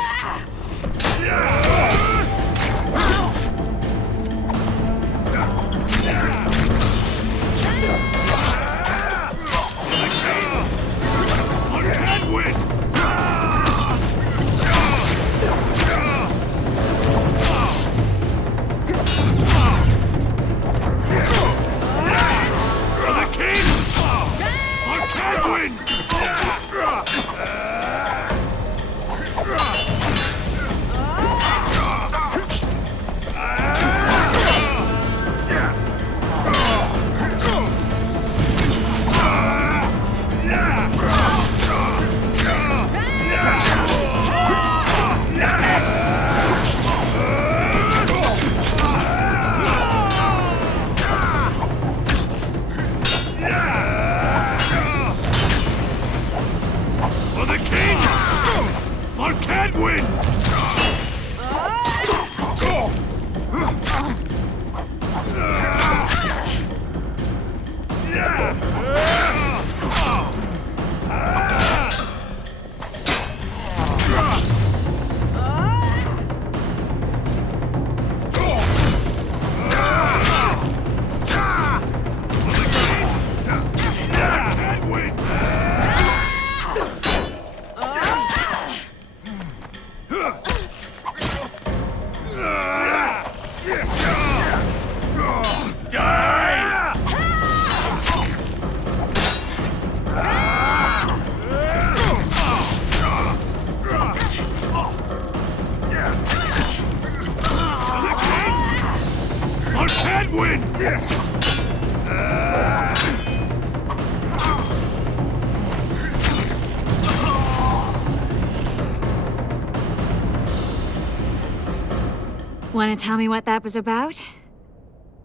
Want to tell me what that was about?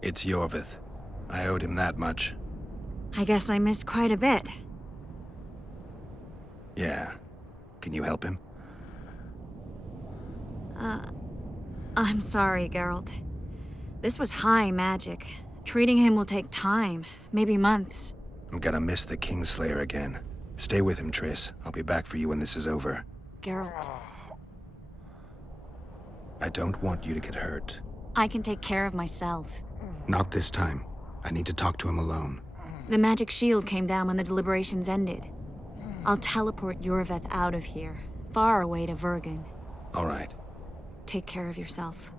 It's Iorveth. I owed him that much. I guess I missed quite a bit. Yeah. Can you help him? I'm sorry, Geralt. This was high magic. Treating him will take time, maybe months. I'm gonna miss the Kingslayer again. Stay with him, Triss. I'll be back for you when this is over. Geralt, I don't want you to get hurt. I can take care of myself. Not this time. I need to talk to him alone. The magic shield came down when the deliberations ended. I'll teleport Iorveth out of here, far away to Vergen. All right. Take care of yourself.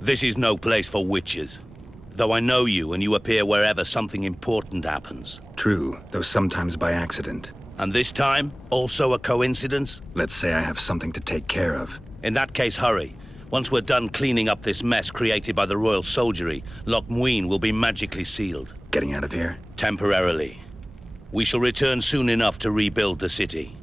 This is no place for witches. Though I know you, and you appear wherever something important happens. True, though sometimes by accident. And this time, also a coincidence? Let's say I have something to take care of. In that case, hurry. Once we're done cleaning up this mess created by the royal soldiery, Loch Muin will be magically sealed. Getting out of here? Temporarily. We shall return soon enough to rebuild the city.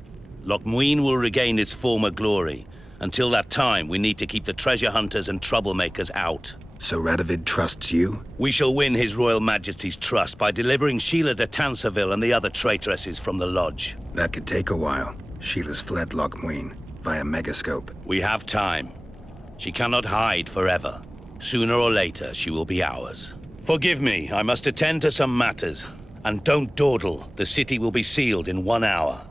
Loch Muin will regain its former glory. Until that time, we need to keep the treasure hunters and troublemakers out. So Radovid trusts you? We shall win His Royal Majesty's trust by delivering Sheila de Tansarville and the other traitresses from the lodge. That could take a while. Sheila's fled Loch Muin via megascope. We have time. She cannot hide forever. Sooner or later, she will be ours. Forgive me, I must attend to some matters. And don't dawdle. The city will be sealed in 1 hour.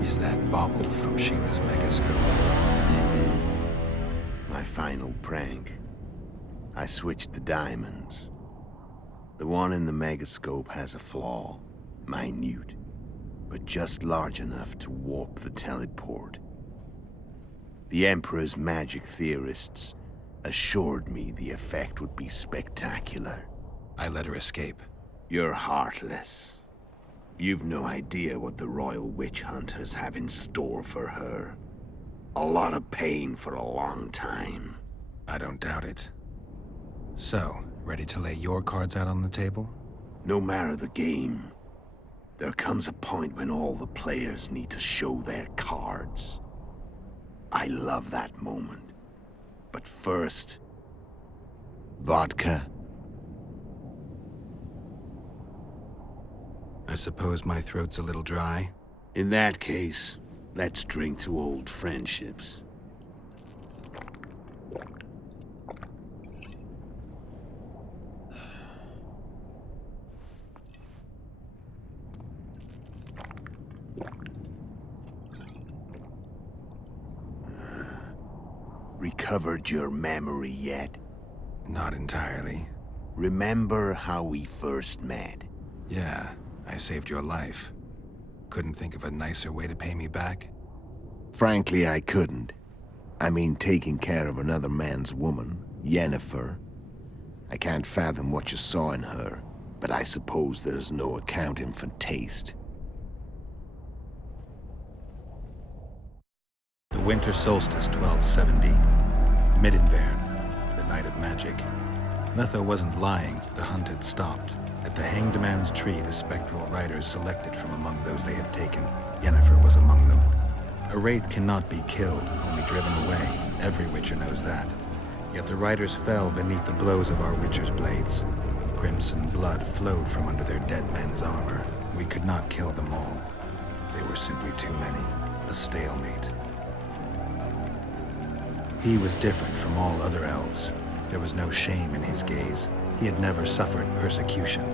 Is that bauble from Sheila's megascope? My final prank. I switched the diamonds. The one in the megascope has a flaw. Minute. But just large enough to warp the teleport. The Emperor's magic theorists assured me the effect would be spectacular. I let her escape. You're heartless. You've no idea what the Royal Witch Hunters have in store for her. A lot of pain for a long time. I don't doubt it. So, ready to lay your cards out on the table? No matter the game, there comes a point when all the players need to show their cards. I love that moment. But first... vodka? I suppose my throat's a little dry. In that case, let's drink to old friendships. Recovered your memory yet? Not entirely. Remember how we first met? Yeah, I saved your life. Couldn't think of a nicer way to pay me back? Frankly, I couldn't. I mean, taking care of another man's woman, Yennefer. I can't fathom what you saw in her, but I suppose there's no accounting for taste. The winter solstice 1270. Midinvern, the night of magic. Letho wasn't lying, the hunt had stopped. At the Hanged Man's Tree, the spectral riders selected from among those they had taken. Yennefer was among them. A wraith cannot be killed, only driven away. Every Witcher knows that. Yet the riders fell beneath the blows of our Witcher's blades. Crimson blood flowed from under their dead men's armor. We could not kill them all. They were simply too many. A stalemate. He was different from all other elves. There was no shame in his gaze. He had never suffered persecution.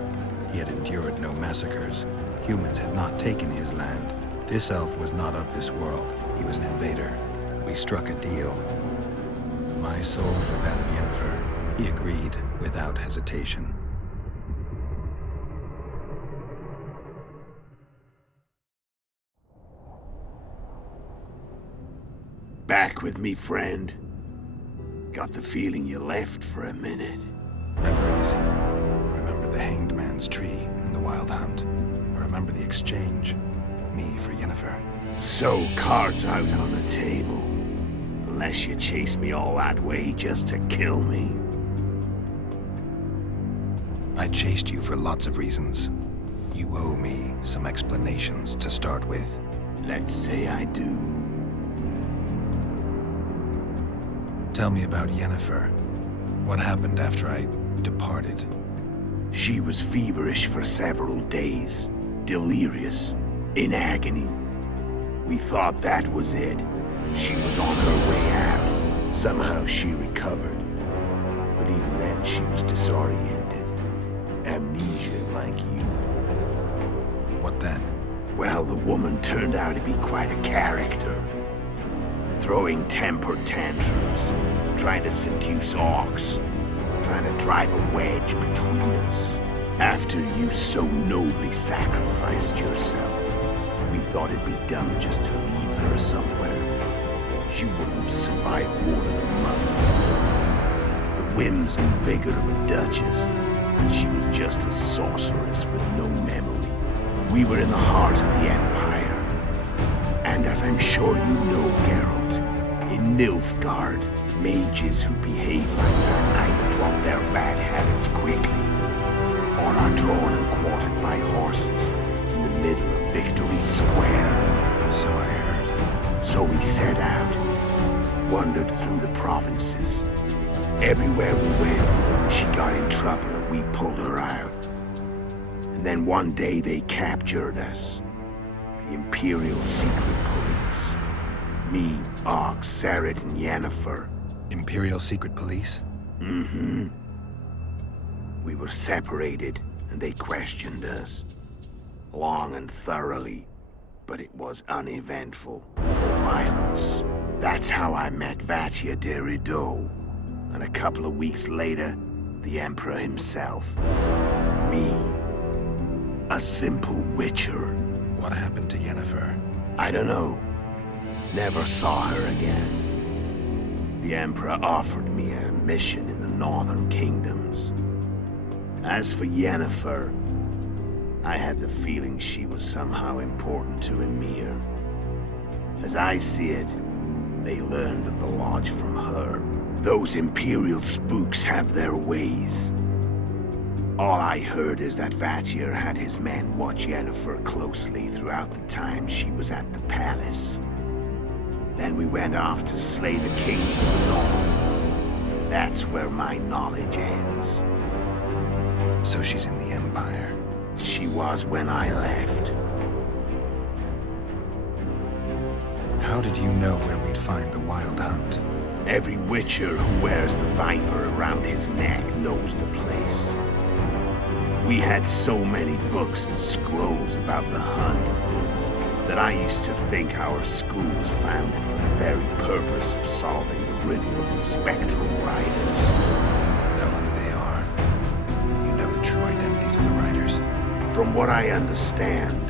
He had endured no massacres. Humans had not taken his land. This elf was not of this world. He was an invader. We struck a deal. My soul for that of Yennefer. He agreed without hesitation. Back with me, friend. Got the feeling you left for a minute. Memories. I remember the Hanged Man's Tree and the Wild Hunt. I remember the exchange. Me for Yennefer. So, cards out on the table. Unless you chase me all that way just to kill me. I chased you for lots of reasons. You owe me some explanations to start with. Let's say I do. Tell me about Yennefer. What happened after I departed? She was feverish for several days. Delirious. In agony. We thought that was it. She was on her way out. Somehow she recovered. But even then she was disoriented. Amnesia like you. What then? Well, the woman turned out to be quite a character. Throwing temper tantrums, trying to seduce orcs, trying to drive a wedge between us. After you so nobly sacrificed yourself, we thought it'd be dumb just to leave her somewhere. She wouldn't have survived more than a month. The whims and vigor of a duchess, but she was just a sorceress with no memory. We were in the heart of the Empire. And as I'm sure you know, Geralt, in Nilfgaard, mages who behave like that either drop their bad habits quickly, or are drawn and quartered by horses in the middle of Victory Square. So I heard. So we set out, wandered through the provinces. Everywhere we went, she got in trouble and we pulled her out. And then one day they captured us. The Imperial Secret Police. Me, Ark, Sarad, and Yennefer. Imperial Secret Police? Mm-hmm. We were separated, and they questioned us. Long and thoroughly, but it was uneventful. Violence. That's how I met Vatia de Rideau. And a couple of weeks later, the Emperor himself. Me. A simple witcher. What happened to Yennefer? I don't know. Never saw her again. The Emperor offered me a mission in the northern kingdoms. As for Yennefer, I had the feeling she was somehow important to Emir. As I see it, they learned of the Lodge from her. Those Imperial spooks have their ways. All I heard is that Vatir had his men watch Yennefer closely throughout the time she was at the palace. Then we went off to slay the kings of the north. That's where my knowledge ends. So she's in the Empire? She was when I left. How did you know where we'd find the Wild Hunt? Every Witcher who wears the Viper around his neck knows the place. We had so many books and scrolls about the hunt that I used to think our school was founded for the very purpose of solving the riddle of the spectral riders. Know who they are? You know the true identities of the riders? From what I understand,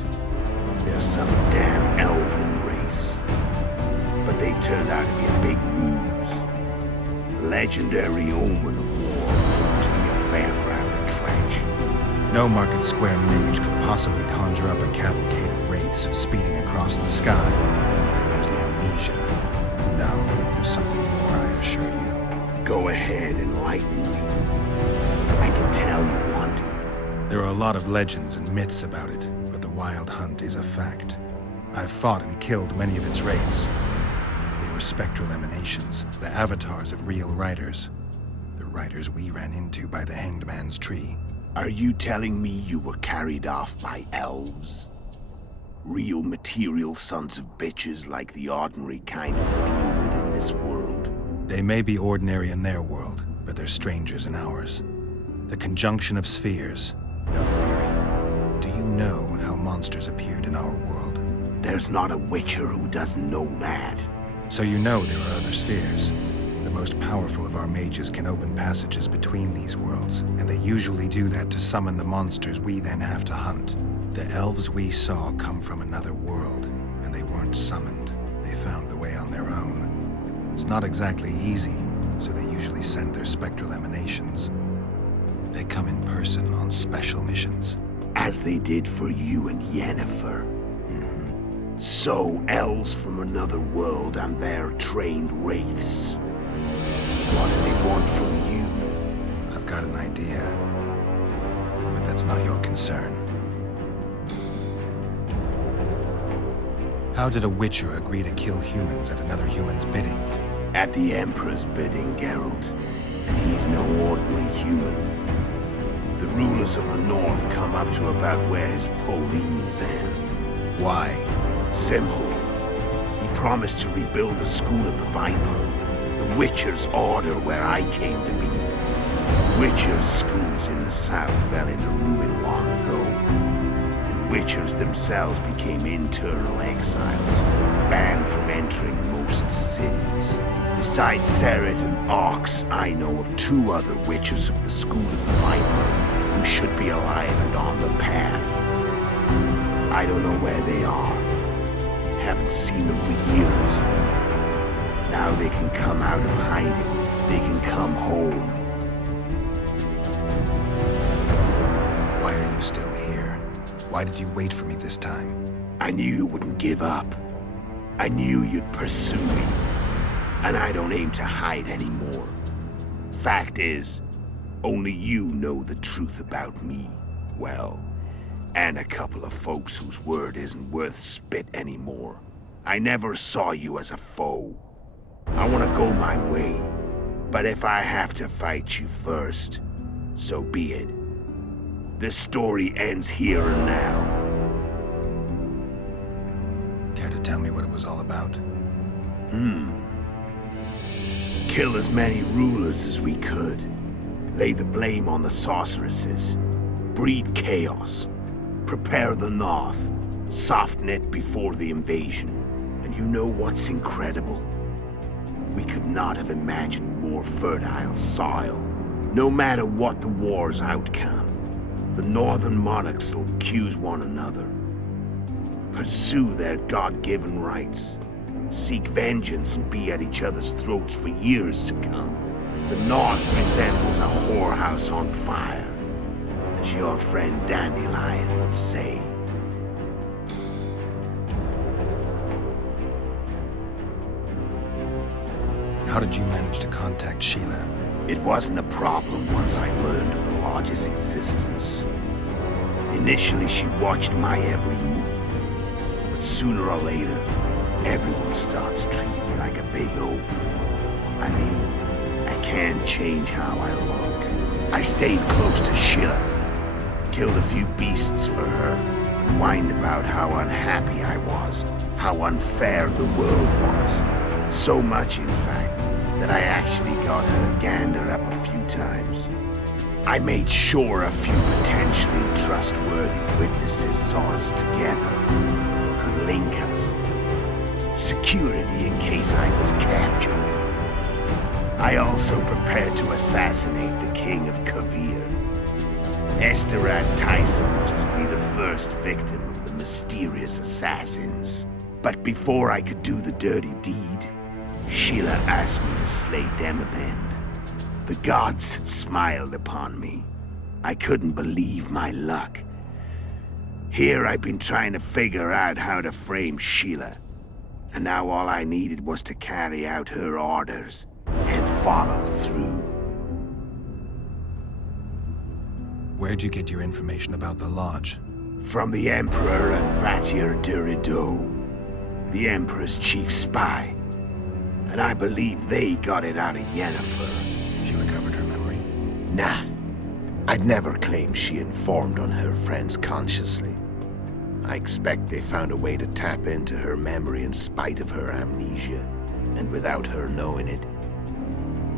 they're some damn elven race. they turned out to be a big ruse. The legendary omen of war proved to be a fairground attraction. No Market Square mage could possibly conjure up a cavalcade of wraiths speeding across the sky. Then there's the amnesia. No, there's something more, I assure you. Go ahead, enlighten me. I can tell you want to. There are a lot of legends and myths about it, but the Wild Hunt is a fact. I've fought and killed many of its wraiths. They were spectral emanations, the avatars of real riders. The riders we ran into by the Hanged Man's Tree. Are you telling me you were carried off by elves? Real material sons of bitches like the ordinary kind we deal with in this world? They may be ordinary in their world, but they're strangers in ours. The conjunction of spheres. Know the theory. Do you know how monsters appeared in our world? There's not a Witcher who doesn't know that. So you know there are other spheres. The most powerful of our mages can open passages between these worlds, and they usually do that to summon the monsters we then have to hunt. The elves we saw come from another world, and they weren't summoned. They found the way on their own. It's not exactly easy, so they usually send their spectral emanations. They come in person on special missions. As they did for you and Yennefer. So, elves from another world and their trained wraiths. What do they want from you? I've got an idea, but that's not your concern. How did a Witcher agree to kill humans at another human's bidding? At the Emperor's bidding, Geralt. He's no ordinary human. The rulers of the North come up to about where his Pauline's end. Why? Simple. He promised to rebuild the School of the Viper, the Witcher's order where I came to be. Witcher's schools in the south fell into ruin long ago, and Witchers themselves became internal exiles, banned from entering most cities. Besides Serret and Ox, I know of 2 other Witchers of the School of the Viper who should be alive and on the path. I don't know where they are. Haven't seen them for years. Now they can come out of hiding. They can come home. Why are you still here? Why did you wait for me this time? I knew you wouldn't give up. I knew you'd pursue me. And I don't aim to hide anymore. Fact is, only you know the truth about me. Well, and a couple of folks whose word isn't worth spit anymore. I never saw you as a foe. I want to go my way, but if I have to fight you first, so be it. This story ends here and now. Care to tell me what it was all about? Kill as many rulers as we could. Lay the blame on the sorceresses. Breed chaos. Prepare the North. Soften it before the invasion. And you know what's incredible? We could not have imagined more fertile soil. No matter what the war's outcome, the northern monarchs will accuse one another. Pursue their God-given rights. Seek vengeance and be at each other's throats for years to come. The North resembles a whorehouse on fire, as your friend Dandelion would say. How did you manage to contact Sheila? It wasn't a problem once I learned of the Lodge's existence. Initially, she watched my every move. But sooner or later, everyone starts treating me like a big oaf. I mean, I can't change how I look. I stayed close to Sheila. Killed a few beasts for her, and whined about how unhappy I was, how unfair the world was. So much, in fact, that I actually got her gander up a few times. I made sure a few potentially trustworthy witnesses saw us together, could link us. Security in case I was captured. I also prepared to assassinate the King of Kavir. Esterad Tyson was to be the first victim of the mysterious assassins. But before I could do the dirty deed, Sheila asked me to slay Demavend. The gods had smiled upon me. I couldn't believe my luck. Here I've been trying to figure out how to frame Sheila. And now all I needed was to carry out her orders and follow through. Where'd you get your information about the Lodge? From the Emperor and Vatier de Rideau, the Emperor's chief spy. And I believe they got it out of Yennefer. She recovered her memory? Nah. I'd never claim she informed on her friends consciously. I expect they found a way to tap into her memory in spite of her amnesia, and without her knowing it.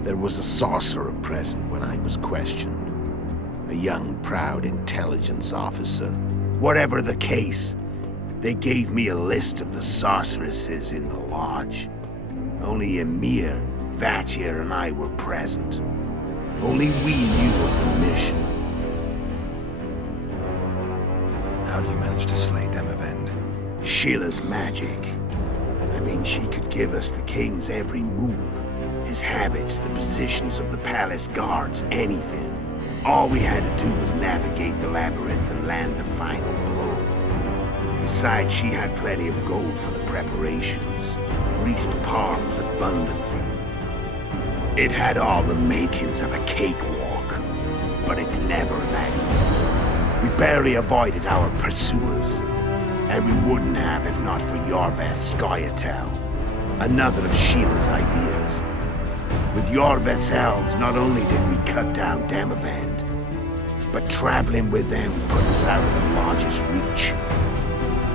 There was a sorcerer present when I was questioned. A young, proud intelligence officer. Whatever the case, they gave me a list of the sorceresses in the Lodge. Only Emir, Vatier, and I were present. Only we knew of the mission. How do you manage to slay Demavend? Sheila's magic. I mean, she could give us the king's every move. His habits, the positions of the palace guards, anything. All we had to do was navigate the labyrinth and land the final blow. Besides, she had plenty of gold for the preparations. Greased palms abundantly. It had all the makings of a cakewalk, but it's never that easy. We barely avoided our pursuers, and we wouldn't have if not for Yorveth's Scoia'tael, another of Sheila's ideas. With Yorveth's elves, not only did we cut down Demavend, but traveling with them put us out of the Lodge's reach.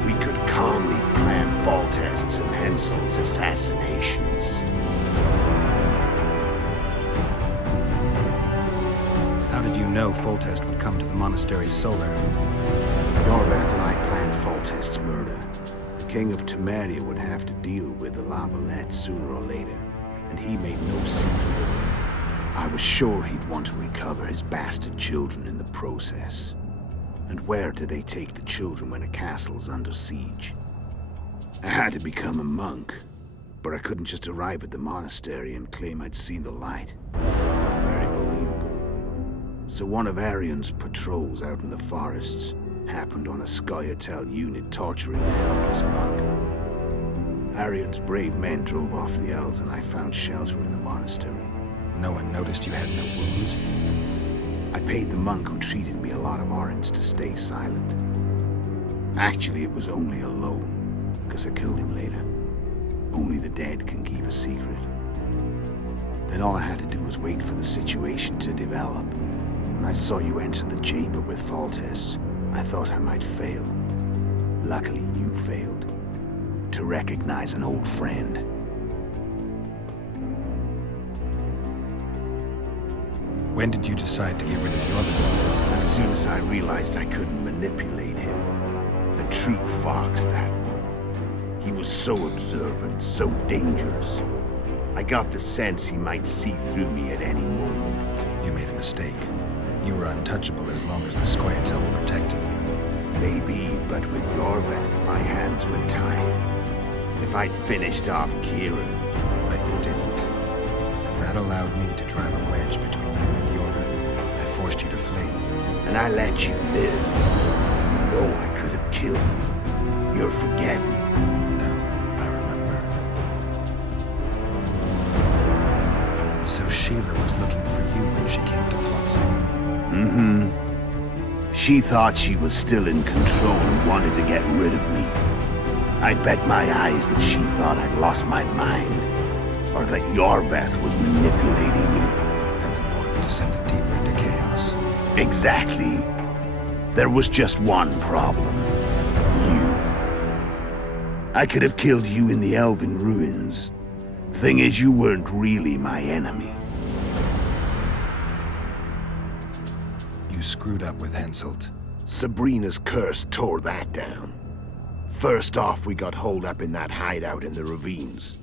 We could calmly plan Foltest's and Hensel's assassinations. How did you know Foltest would come to the monastery's solar? Yorveth and I planned Foltest's murder. The King of Temeria would have to deal with the Lavalette sooner or later, and he made no secret of it. I was sure he'd want to recover his bastard children in the process. And where do they take the children when a castle's under siege? I had to become a monk, but I couldn't just arrive at the monastery and claim I'd seen the light. Not very believable. So one of Arion's patrols out in the forests happened on a Scoia'tael unit torturing a helpless monk. Arion's brave men drove off the elves and I found shelter in the monastery. No one noticed you had no wounds? I paid the monk who treated me a lot of orange to stay silent. Actually, it was only a loan, because I killed him later. Only the dead can keep a secret. Then all I had to do was wait for the situation to develop. When I saw you enter the chamber with Foltest, I thought I might fail. Luckily, you failed. To recognize an old friend. When did you decide to get rid of Yorveth? As soon as I realized I couldn't manipulate him. A true fox, that one. He was so observant, so dangerous. I got the sense he might see through me at any moment. You made a mistake. You were untouchable as long as the Scoia'tael were protecting you. Maybe, but with Yorveth, my hands were tied. If I'd finished off Kieran... But you didn't. And that allowed me to drive a wedge between you and Yorveth. I forced you to flee. And I let you live. You know I could have killed you. You're forgetting. No, I remember. So Sheila was looking for you when she came to Flotsam. Mm-hmm. She thought she was still in control and wanted to get rid of me. I'd bet my eyes that she thought I'd lost my mind, or that Yorveth was manipulating me. And the North descended deeper into chaos. Exactly. There was just one problem. You. I could have killed you in the Elven ruins. Thing is, you weren't really my enemy. You screwed up with Henselt. Sabrina's curse tore that down. First off, we got holed up in that hideout in the ravines.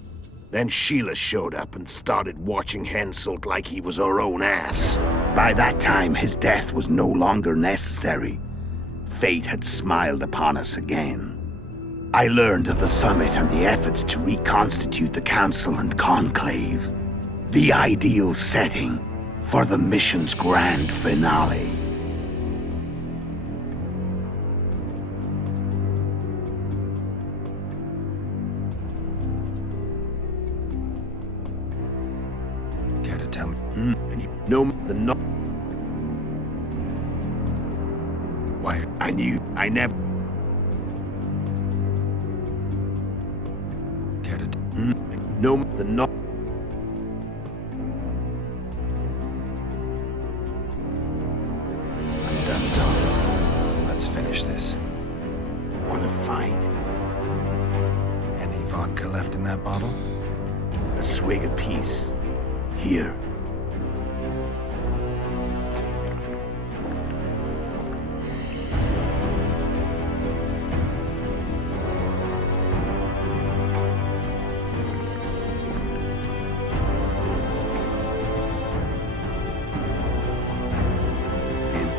Then Sheila showed up and started watching Henselt like he was her own ass. By that time, his death was no longer necessary. Fate had smiled upon us again. I learned of the summit and the efforts to reconstitute the Council and Conclave. The ideal setting for the mission's grand finale. Care to tell me? And you know the no. Why? I knew. I never. Care to? No, the no. I'm done talking. Let's finish this. Want to fight? Any vodka left in that bottle? A swig apiece. Here.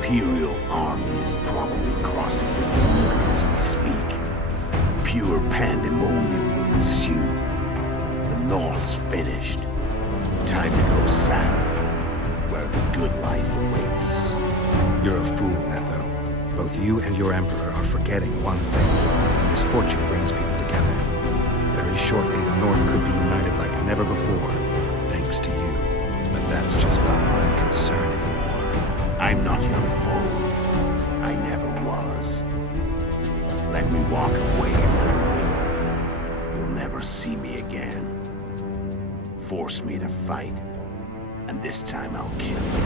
Imperial army is probably crossing the border as we speak. Pure pandemonium will ensue. The North's finished. Time to go south, where the good life awaits. You're a fool, Netho. Both you and your Emperor are forgetting one thing. Misfortune brings people together. Very shortly, the North could be united like never before, thanks to you. But that's just not my concern anymore. I'm not your foe. I never was. Let me walk away and I will. You'll never see me again. Force me to fight, and this time I'll kill you.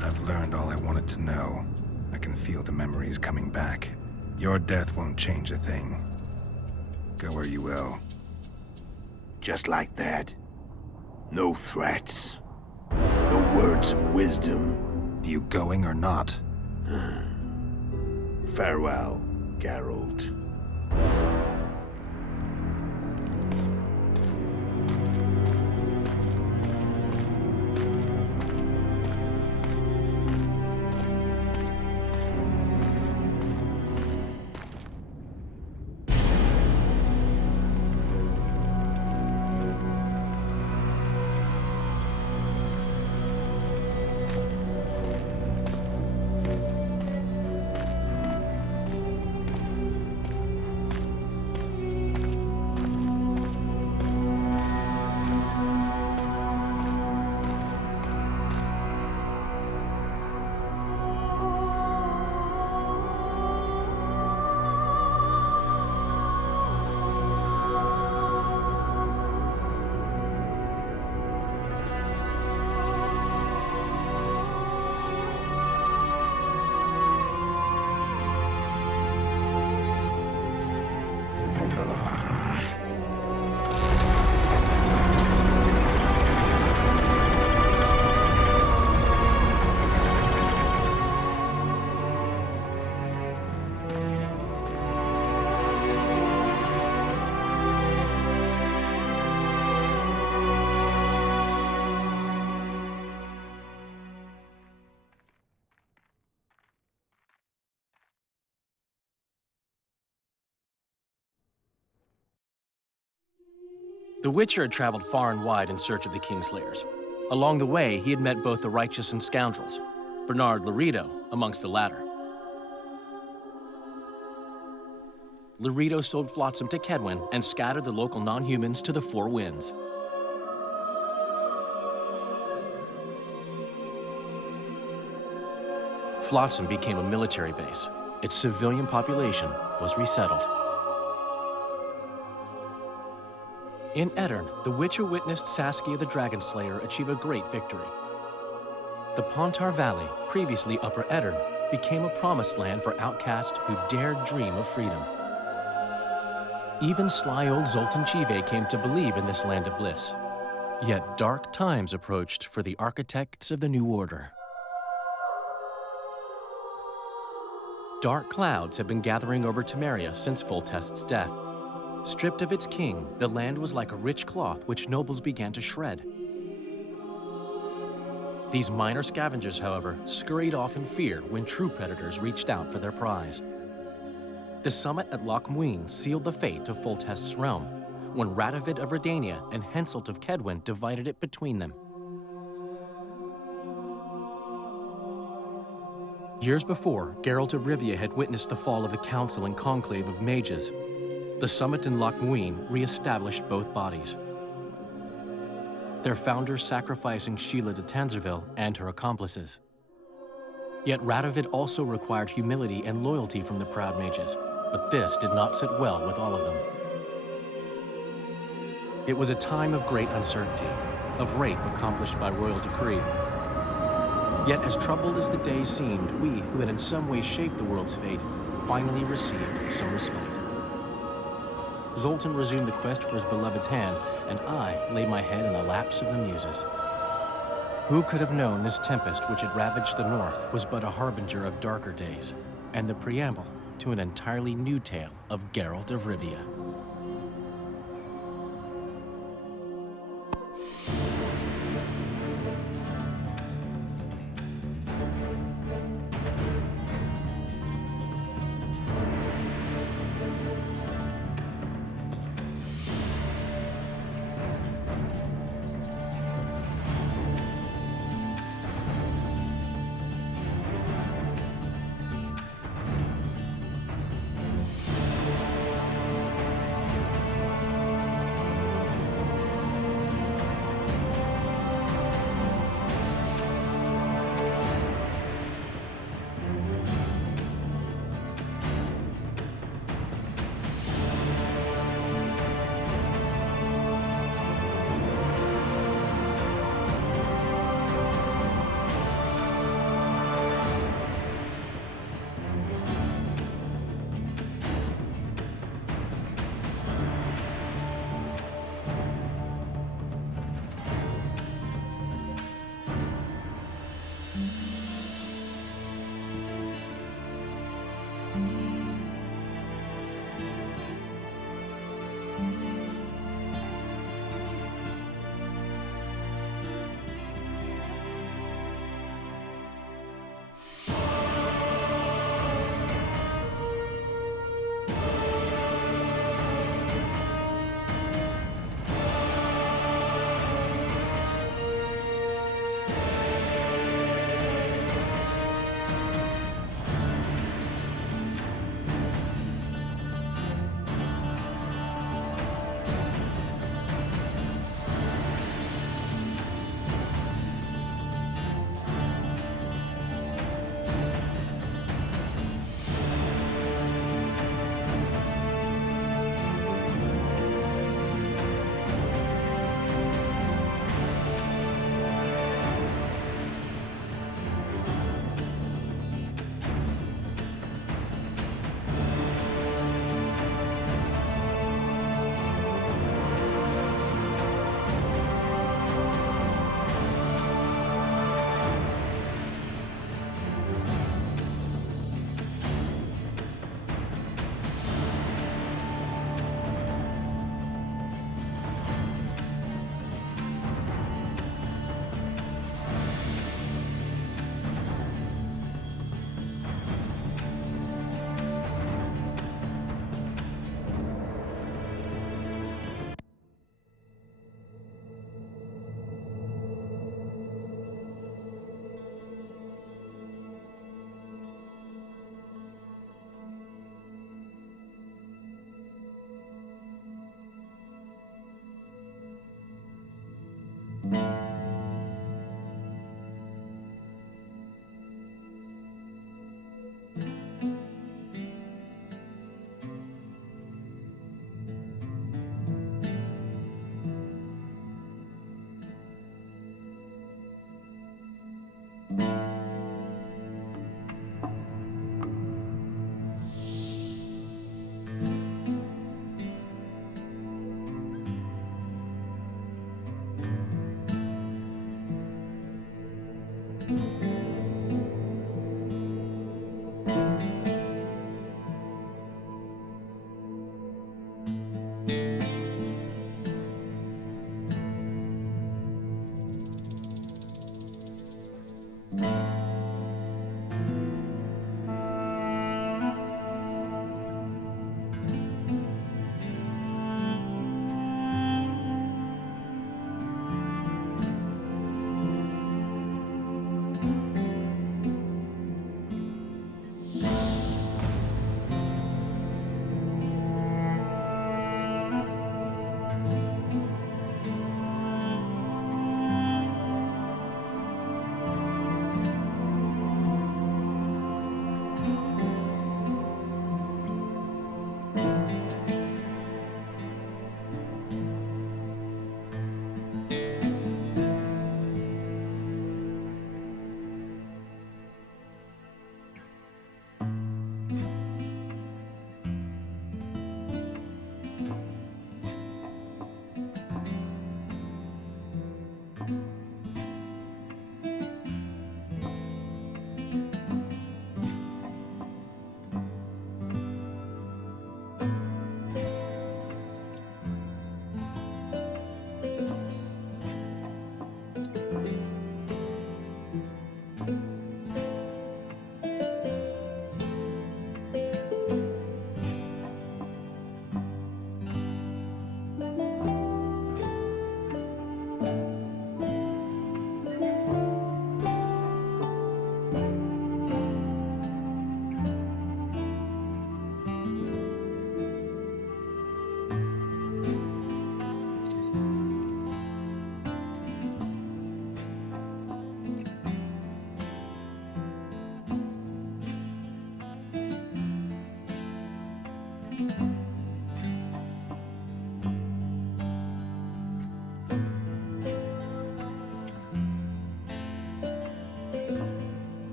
I've learned all I wanted to know. I can feel the memories coming back. Your death won't change a thing. Go where you will. Just like that. No threats. No words of wisdom. You going or not? Farewell, Geralt. The Witcher had traveled far and wide in search of the Kingslayers. Along the way, he had met both the righteous and scoundrels, Bernard Laredo amongst the latter. Laredo sold Flotsam to Kedwin and scattered the local non-humans to the four winds. Flotsam became a military base. Its civilian population was resettled. In Edirn, the Witcher witnessed Saskia the Dragon Slayer achieve a great victory. The Pontar Valley, previously Upper Edirn, became a promised land for outcasts who dared dream of freedom. Even sly old Zoltan Chive came to believe in this land of bliss. Yet dark times approached for the architects of the New Order. Dark clouds had been gathering over Temeria since Foltest's death. Stripped of its king, the land was like a rich cloth which nobles began to shred. These minor scavengers, however, scurried off in fear when true predators reached out for their prize. The summit at Loch Muin sealed the fate of Foltest's realm, when Radovid of Redania and Henselt of Kedwin divided it between them. Years before, Geralt of Rivia had witnessed the fall of the Council and Conclave of Mages. The summit in Loch Muin re-established both bodies, their founders sacrificing Sheila de Tanzerville and her accomplices. Yet Radovid also required humility and loyalty from the proud mages, but this did not sit well with all of them. It was a time of great uncertainty, of rape accomplished by royal decree. Yet as troubled as the days seemed, we, who had in some way shaped the world's fate, finally received some respite. Zoltan resumed the quest for his beloved's hand, and I laid my head in the laps of the muses. Who could have known this tempest which had ravaged the north was but a harbinger of darker days, and the preamble to an entirely new tale of Geralt of Rivia.